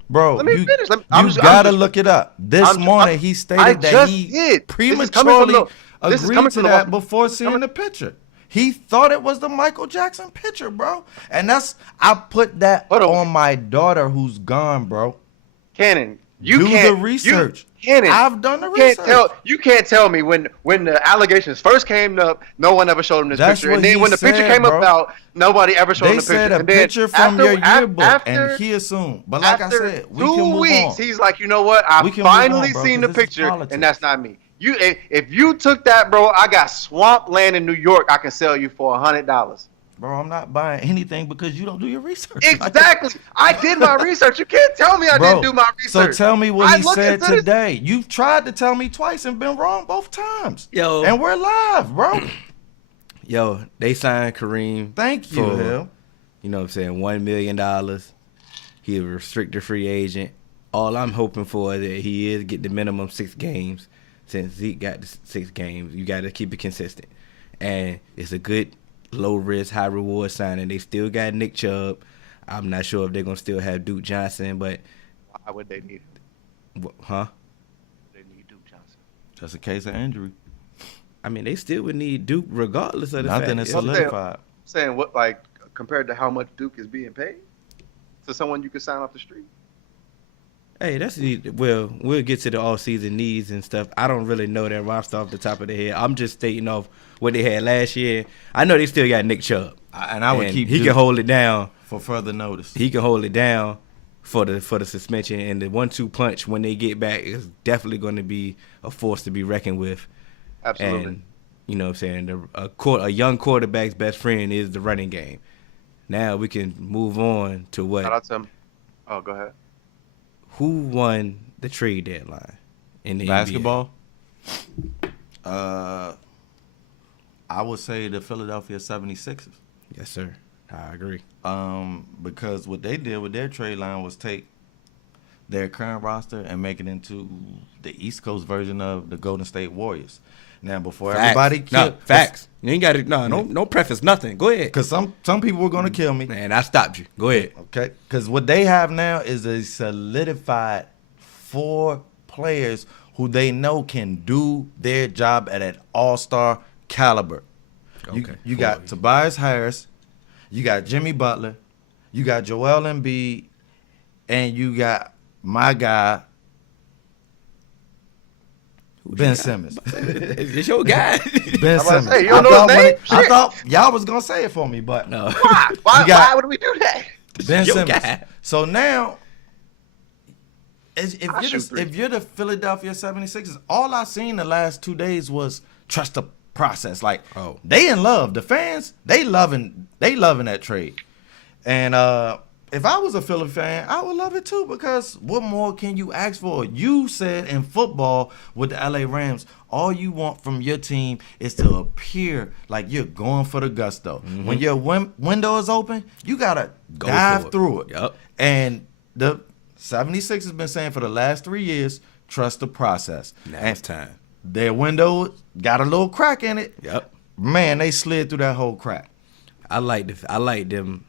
Bro, let me finish. You gotta look it up. This morning he stated that he prematurely agreed to that before seeing the picture. He thought it was the Michael Jackson picture, bro. And I put that on my daughter who's gone, bro. Cannon, do the research. Cannon, I've done the research. You can't tell me when the allegations first came up, no one ever showed him this picture. And then when the picture came about, nobody ever showed him the picture. They said a picture from your yearbook, and he assumed. But like I said, we can move on. 2 weeks, he's like, you know what? I finally seen the picture, and that's not me. If you took that, bro, I got swamp land in New York I can sell you for $100. Bro, I'm not buying anything because you don't do your research. Exactly. I did my research. You can't tell me I didn't do my research. So tell me what he said today. You've tried to tell me twice and been wrong both times. Yo. And we're live, bro. Yo, they signed Kareem. Thank you, Hill. You know what I'm saying? $1 million. He a restricted free agent. All I'm hoping for is that he is get the minimum 6 games. Since Zeke got the 6 games, you got to keep it consistent. And it's a good low risk, high reward signing. They still got Nick Chubb. I'm not sure if they're gonna still have Duke Johnson, but why would they need it? Huh? They need Duke Johnson. Just a case of injury. I mean, they still would need Duke regardless of the fact. Nothing is solidified. I'm saying what, like, compared to how much Duke is being paid to someone you could sign off the street. Hey, we'll get to the all-season needs and stuff. I don't really know that roster off the top of the head. I'm just stating off what they had last year. I know they still got Nick Chubb, and I would keep. He can hold it down for further notice. He can hold it down for the suspension, and the 1-2 punch when they get back is definitely going to be a force to be reckoned with. Absolutely. And you know what I'm saying, a young quarterback's best friend is the running game. Now we can move on to what. Shout out to him. Oh, go ahead. Who won the trade deadline in the basketball? NBA? I would say the Philadelphia 76ers. Yes, sir. I agree. Because what they did with their trade line was take their current roster and make it into the East Coast version of the Golden State Warriors. Now, before everybody facts. You ain't got to no preface nothing. Go ahead. Because some people were going to kill me. Man, I stopped you. Go ahead. Okay. Because what they have now is a solidified 4 players who they know can do their job at an all-star caliber. Okay. You got Tobias Harris, you got Jimmy Butler, you got Joel Embiid, and you got my guy, Ben Simmons. It's your guy. Ben Simmons. Say, you don't know his name? I thought y'all was going to say it for me, but no. Why would we do that? Ben Simmons. Guy. So now, if you're the Philadelphia 76ers, all I seen the last 2 days was trust the process. Like, they in love. The fans, they loving that trade. And if I was a Philly fan, I would love it too, because what more can you ask for? You said in football with the LA Rams, all you want from your team is to appear like you're going for the gusto. Mm-hmm. When your window is open, you got to dive through it. Yep. And the 76 has been saying for the last 3 years, trust the process. Now it's time. Their window got a little crack in it. Yep. Man, they slid through that whole crack. I like them.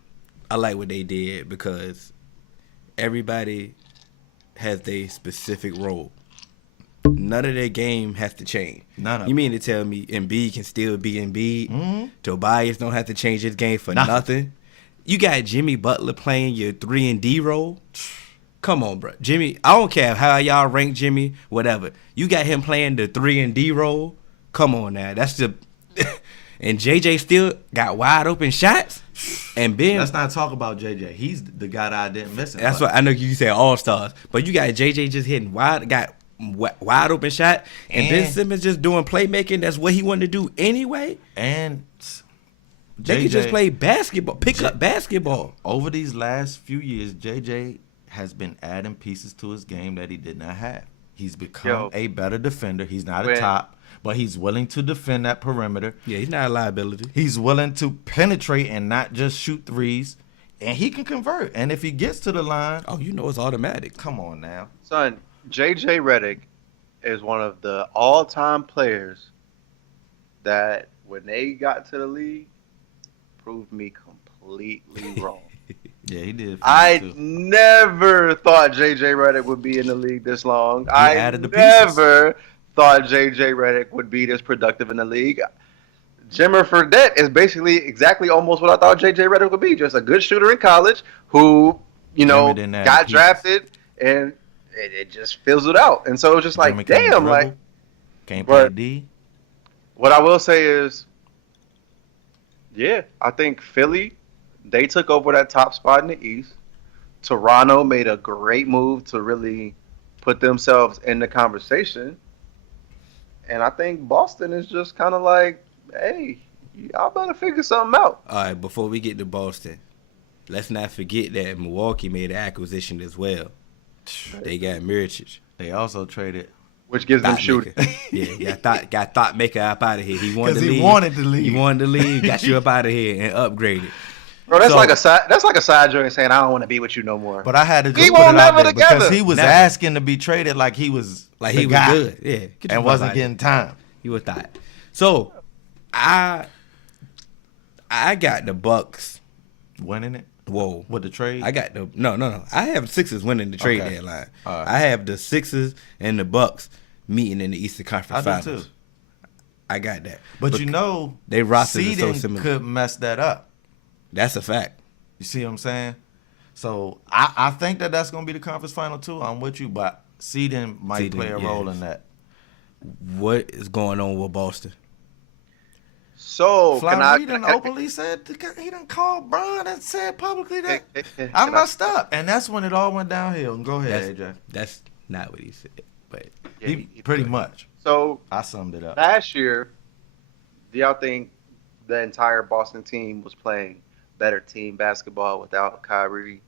I like what they did because everybody has their specific role. None of their game has to change. None of You mean to tell me Embiid can still be Embiid? Mm-hmm. Tobias don't have to change his game for nothing. You got Jimmy Butler playing your 3-and-D role. Come on, bro. Jimmy, I don't care how y'all rank Jimmy, whatever. You got him playing the 3-and-D role. Come on now. That's the and JJ still got wide open shots. And Ben, let's not talk about JJ. He's the guy that I didn't miss. That's what I know you said all stars. But you got JJ just hitting wide open shot, and Ben Simmons just doing playmaking. That's what he wanted to do anyway. And they could just play basketball, pick up basketball. Over these last few years, JJ has been adding pieces to his game that he did not have. He's become a better defender. He's not a top, but he's willing to defend that perimeter. Yeah, he's not a liability. He's willing to penetrate and not just shoot threes. And he can convert. And if he gets to the line, oh, you know it's automatic. Come on now. Son, JJ Redick is one of the all-time players that when they got to the league, proved me completely wrong. Yeah, he did. I never thought JJ Redick would be in the league this long. I never thought JJ Redick would be this productive in the league. Jimmer Fredette is basically exactly almost what I thought JJ Redick would be. Just a good shooter in college who, got drafted and it just fizzled out. And so it was just like, damn, like, can't play D. What I will say is, yeah, I think Philly, they took over that top spot in the East. Toronto made a great move to really put themselves in the conversation. And I think Boston is just kind of like, hey, y'all better figure something out. All right, before we get to Boston, let's not forget that Milwaukee made an acquisition as well. They got Mirotic. They also traded. Which gives them shooting. Yeah, got thought maker up out of here. He wanted to leave. He wanted to leave. He wanted to leave. Got you up out of here and upgraded. Bro, that's like a side joint saying I don't want to be with you no more. But I had to just we put won't it out never there together. because he was asking to be traded like he was he was guy. good. Yeah, and wasn't getting time. You would thought. So I got the Bucks winning it. Whoa, with the trade? I got the no. I have the Sixers winning the trade deadline. Right. I have the Sixers and the Bucks meeting in the Eastern Conference Finals. I do too. I got that. But they rosters are so similar. Could mess that up. That's a fact. You see what I'm saying? So I think that's going to be the conference final too. I'm with you, but seeding might play a role in that. What is going on with Boston? So Fly done openly said he done called Bron and said publicly that I messed up, and that's when it all went downhill. Go ahead, AJ. That's not what he said, but he pretty much. So I summed it up. Last year, do y'all think the entire Boston team was playing better team basketball without Kyrie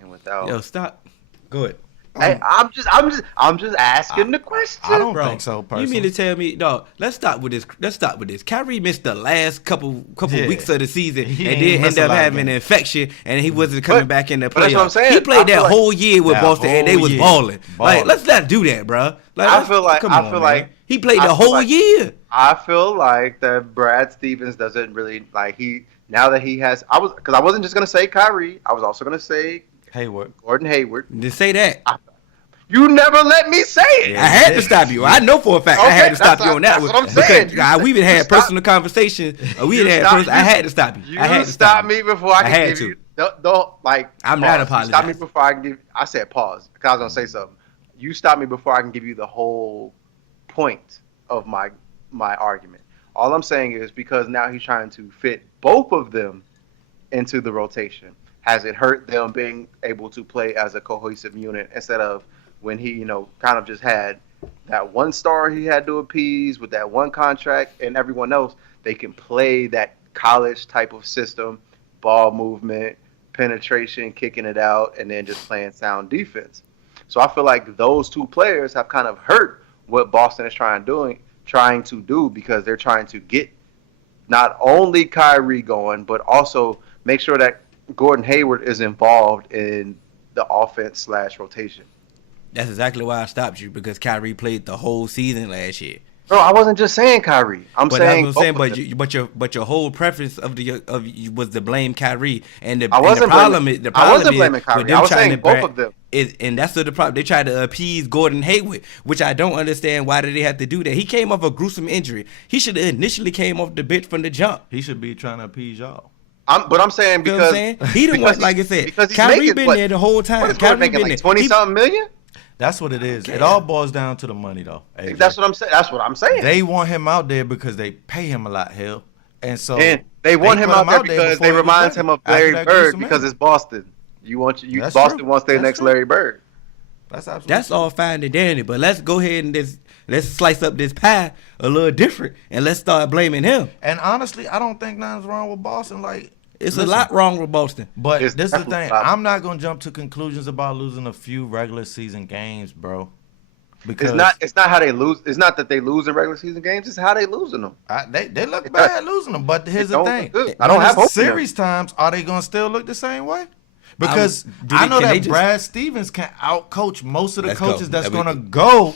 and without? Yo, stop. Go ahead. Hey, I'm just asking the question. I don't think so, personally. You mean to tell me, no? Let's stop with this. Kyrie missed the last couple weeks of the season and then end up having an infection, and he wasn't coming back in the playoffs. That's what I'm saying. He played that whole year with Boston, and they was balling. Like, let's not do that, bro. Like, I feel like he played the whole year. I feel like that Brad Stevens doesn't really like now that he has. I wasn't just gonna say Kyrie. I was also gonna say Gordon Hayward. Just say that. You never let me say it. I had to stop you. I know for a fact I had to stop you on that one. That's what I'm saying. We've had personal conversations. I had to stop you. I had to stop me before I could give you. Don't like. I'm not apologizing. Stop me before I can give. I said pause because I was gonna say something. You stop me before I can give you the whole point of my argument. All I'm saying is because now he's trying to fit both of them into the rotation. Has it hurt them being able to play as a cohesive unit instead of when he, kind of just had that one star he had to appease with that one contract, and everyone else, they can play that college type of system, ball movement, penetration, kicking it out, and then just playing sound defense. So I feel like those two players have kind of hurt what Boston is trying to do because they're trying to get not only Kyrie going, but also make sure that Gordon Hayward is involved in the offense / rotation. That's exactly why I stopped you, because Kyrie played the whole season last year. Bro, I wasn't just saying Kyrie. But your whole preference of was to blame Kyrie, and the problem I wasn't blaming Kyrie. I was saying both of them. And that's the problem. They tried to appease Gordon Hayward, which I don't understand. Why did they have to do that? He came off a gruesome injury. He should have initially came off the bench from the jump. He should be trying to appease y'all. But I'm saying You know what because I'm saying? He the one, like I said, because he's Kyrie making, been what, there the whole what time. is Gordon Kyrie making, been like there. 20-something million? That's what it is. It all boils down to the money, though. AJ. That's what I'm saying. That's what I'm saying. They want him out there because they pay him a lot, hell. And so And they want him put out there because before they he was reminds ready. him of After Larry that Bird gruesome because injury. it's Boston. That's Boston true. wants to stay That's next true. Larry Bird. That's absolutely That's all fine and dandy, but let's go ahead and let's slice up this pie a little different and let's start blaming him. And honestly, I don't think nothing's wrong with Boston. Like, It's listen, a lot wrong with Boston. But It's this is the definitely thing. a lot. I'm not gonna jump to conclusions about losing a few regular season games, bro. Because It's not how they lose. It's not that they lose in regular season games. It's how they losing them. they look bad losing them. But here's It the don't thing. look good. I don't When have it's hope in them. series times. Are they gonna still look the same way? Because do I they- know can they that just- Brad Stevens can outcoach most of the Let's go. coaches that's That we- gonna go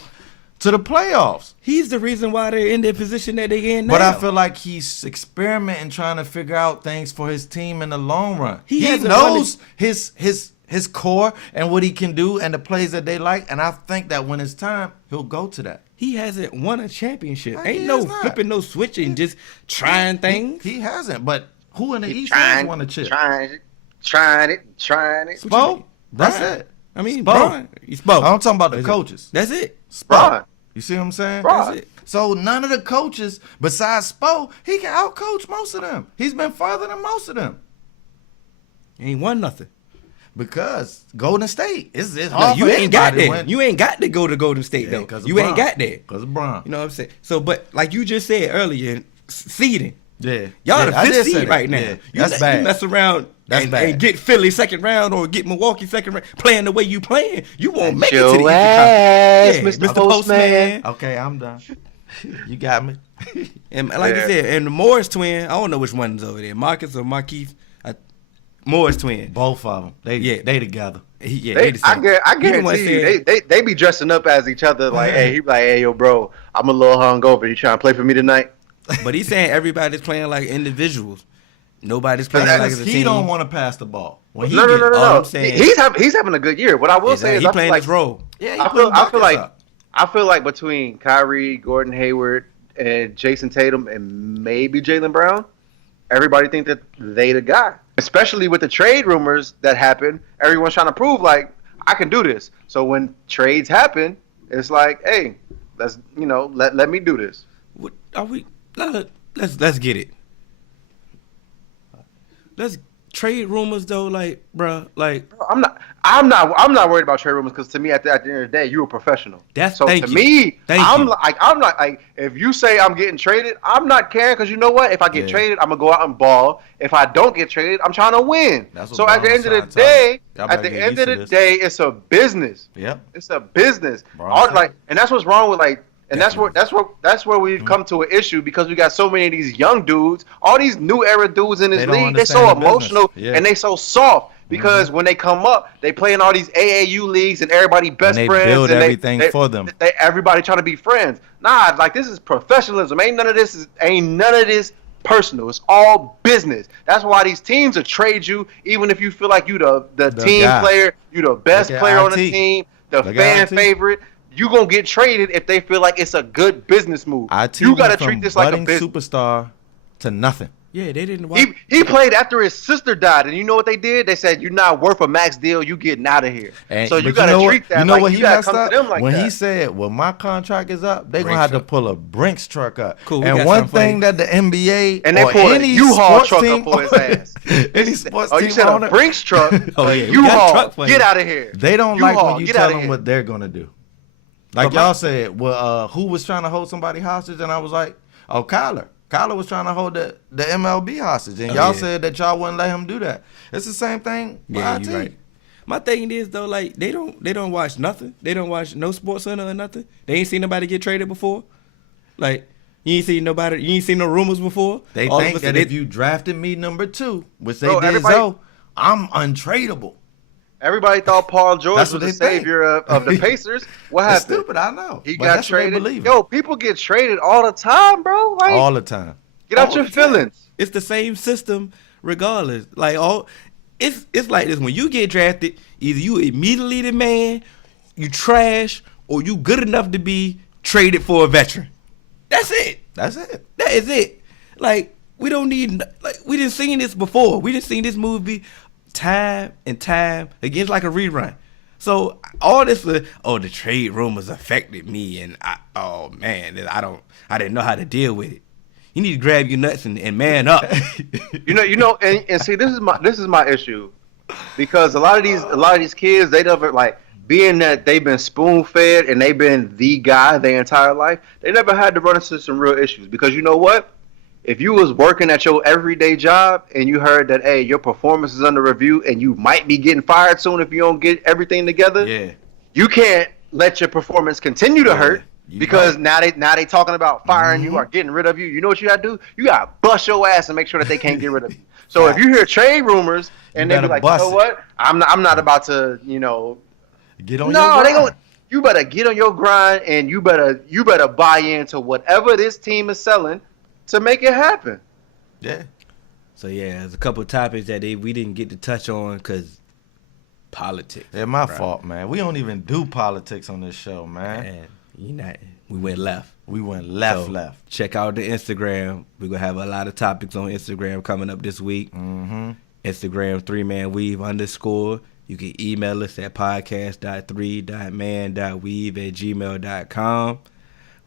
to the playoffs. He's the reason why they're in the position that they're in now. But I feel like he's experimenting, trying to figure out things for his team in the long run. He He hasn't knows his core and what he can do and the plays that they like. And I think that when it's time, he'll go to that. he hasn't won a championship. He Ain't has no not. flipping, no switching, just trying things. He hasn't. But who in the East has won a chip? Trying it. Spo? That's Brian. it. I mean, Spo. Brian. He's Spo. I'm talking about the That's it. coaches. That's it. Spo. Brian. You see what I'm saying? Brian. That's it. So none of the coaches besides Spo, he can outcoach most of them. He's been further than most of them. He ain't won nothing. Because Golden State, it's No, hard you for ain't got anybody to that. win. You ain't got to go to Golden State though. You ain't got that. Because of Bron. You know what I'm saying? So, but like you just said earlier, seeding. Yeah. Y'all Yeah, the I fifth did say seed that. right now. Yeah, You that's bad. You mess around That's and, bad. and get Philly second round or get Milwaukee second round, playing the way you playing, you won't make it Your to the ass, Eastern Mr. Postman. Okay, I'm done. You got me. And like I Yeah. said, and the Morris twin, I don't know which one's over there, Marcus or Markeith. Morris twin. Both of them. They together. They the I same. guarantee you, they be dressing up as each other. Like, hey, he be like, hey, yo, bro, I'm a little hungover. You trying to play for me tonight? But he's saying everybody's playing like individuals. Nobody's playing like as a He team. don't want to pass the ball. When he No. all I'm saying- He's having a good year. What I will say is, he I feel playing like his role. Yeah, I feel like between Kyrie, Gordon Hayward, and Jason Tatum, and maybe Jaylen Brown, everybody think that they the guy. Especially with the trade rumors that happen, everyone's trying to prove like I can do this. So when trades happen, it's like, hey, let me do this. What are we? Let's get it. Let's trade rumors though, like, bruh, like I'm not worried about trade rumors because to me, at the end of the day, you're a professional. Thank you. Me, Thank I'm you. not like if you say I'm getting traded, I'm not caring because you know what? If I get traded, I'm gonna go out and ball. If I don't get traded, I'm trying to win. That's what So at the Bron's end of the trying to tell day, you. Y'all better get used to this. it's a business. Yep. It's a business. Bron's And that's what's wrong with like. And that's where we've come to an issue because we got so many of these young dudes, all these new era dudes in this They don't league. They're so understand the emotional business. Yeah. and they so soft because when they come up, they play in all these AAU leagues and everybody best And they friends. build and everything for them. Everybody trying to be friends. Nah, like this is professionalism. Ain't none of this personal. It's all business. That's why these teams will trade you, even if you feel like you the team guy. player, you the best Look at player on the IT. team, the Look at fan IT. favorite. You gonna get traded if they feel like it's a good business move. You gotta treat this like a business. superstar to nothing. yeah, they didn't watch. He played after his sister died, and you know what they did? They said, "You're not worth a max deal. You getting out of here." So you but gotta know treat what? that. You know like, what you he gotta messed come up to them like when that. he said, "Well, my contract is up. They're gonna Brinks have to truck. pull a Brinks truck up." Cool, we And got one something for thing you. that the NBA And they or pulled a any U-Haul sports truck team, up for his ass. any sports Oh, team you said a owner, Brinks truck? Oh, yeah, we got a U-Haul, truck for get you. out of here. they don't like U-Haul, when you get tell outta them here. what they're gonna do. Like y'all said, well, who was trying to hold somebody hostage? And I was like, oh, Kyler. Kyler was trying to hold the MLB hostage, and y'all yeah. said that y'all wouldn't let him do that. It's the same thing. with Yeah, IT. you right. My thing is though, like they don't watch nothing. They don't watch no Sports Center or nothing. They ain't seen nobody get traded before. Like you ain't seen nobody. You ain't seen no rumors before. They All of think us- that they- if you drafted me number 2, which they Bro, did everybody- so, I'm untradeable. Everybody thought Paul George That's was what the they think. savior of the Pacers. What It's happened? stupid, I know. He but got that's what they traded. believe in. Yo, people get traded all the time, bro. Like, all the time. get out all your the time. feelings. It's the same system, regardless. Like it's like this. When you get drafted, either you immediately the man, you trash, or you good enough to be traded for a veteran. That's it. That's it. That is it. Like we don't need, like, we didn't seen this before. We didn't seen this movie time and time again. It's like a rerun. So all this, the trade rumors affected me, and I didn't know how to deal with it. You need to grab your nuts and man up. and see, this is my issue, because a lot of these kids, they never, like, being that they've been spoon fed and they've been the guy their entire life, they never had to run into some real issues. Because you know what? If you was working at your everyday job and you heard that, hey, your performance is under review and you might be getting fired soon if you don't get everything together, you can't let your performance continue to hurt, because now they talking about firing you or getting rid of you. You know what you got to do? You got to bust your ass and make sure that they can't get rid of you. So if you hear trade rumors and they be like, you know what? I'm not about to, get on your grind. You better get on your grind, and you better buy into whatever this team is selling to make it happen. Yeah. So there's a couple of topics that we didn't get to touch on because politics. Yeah, my fault, man. We don't even do politics on this show, man. We went left. We went left. Check out the Instagram. We're gonna have a lot of topics on Instagram coming up this week. Mm-hmm. Instagram 3manweave_. You can email us at podcast.3.man.weave@gmail.com.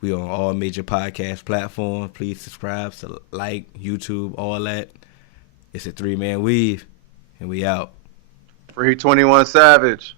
We on all major podcast platforms. Please subscribe, like, YouTube, all that. It's a 3-Man Weave, and we out. Free 21 Savage.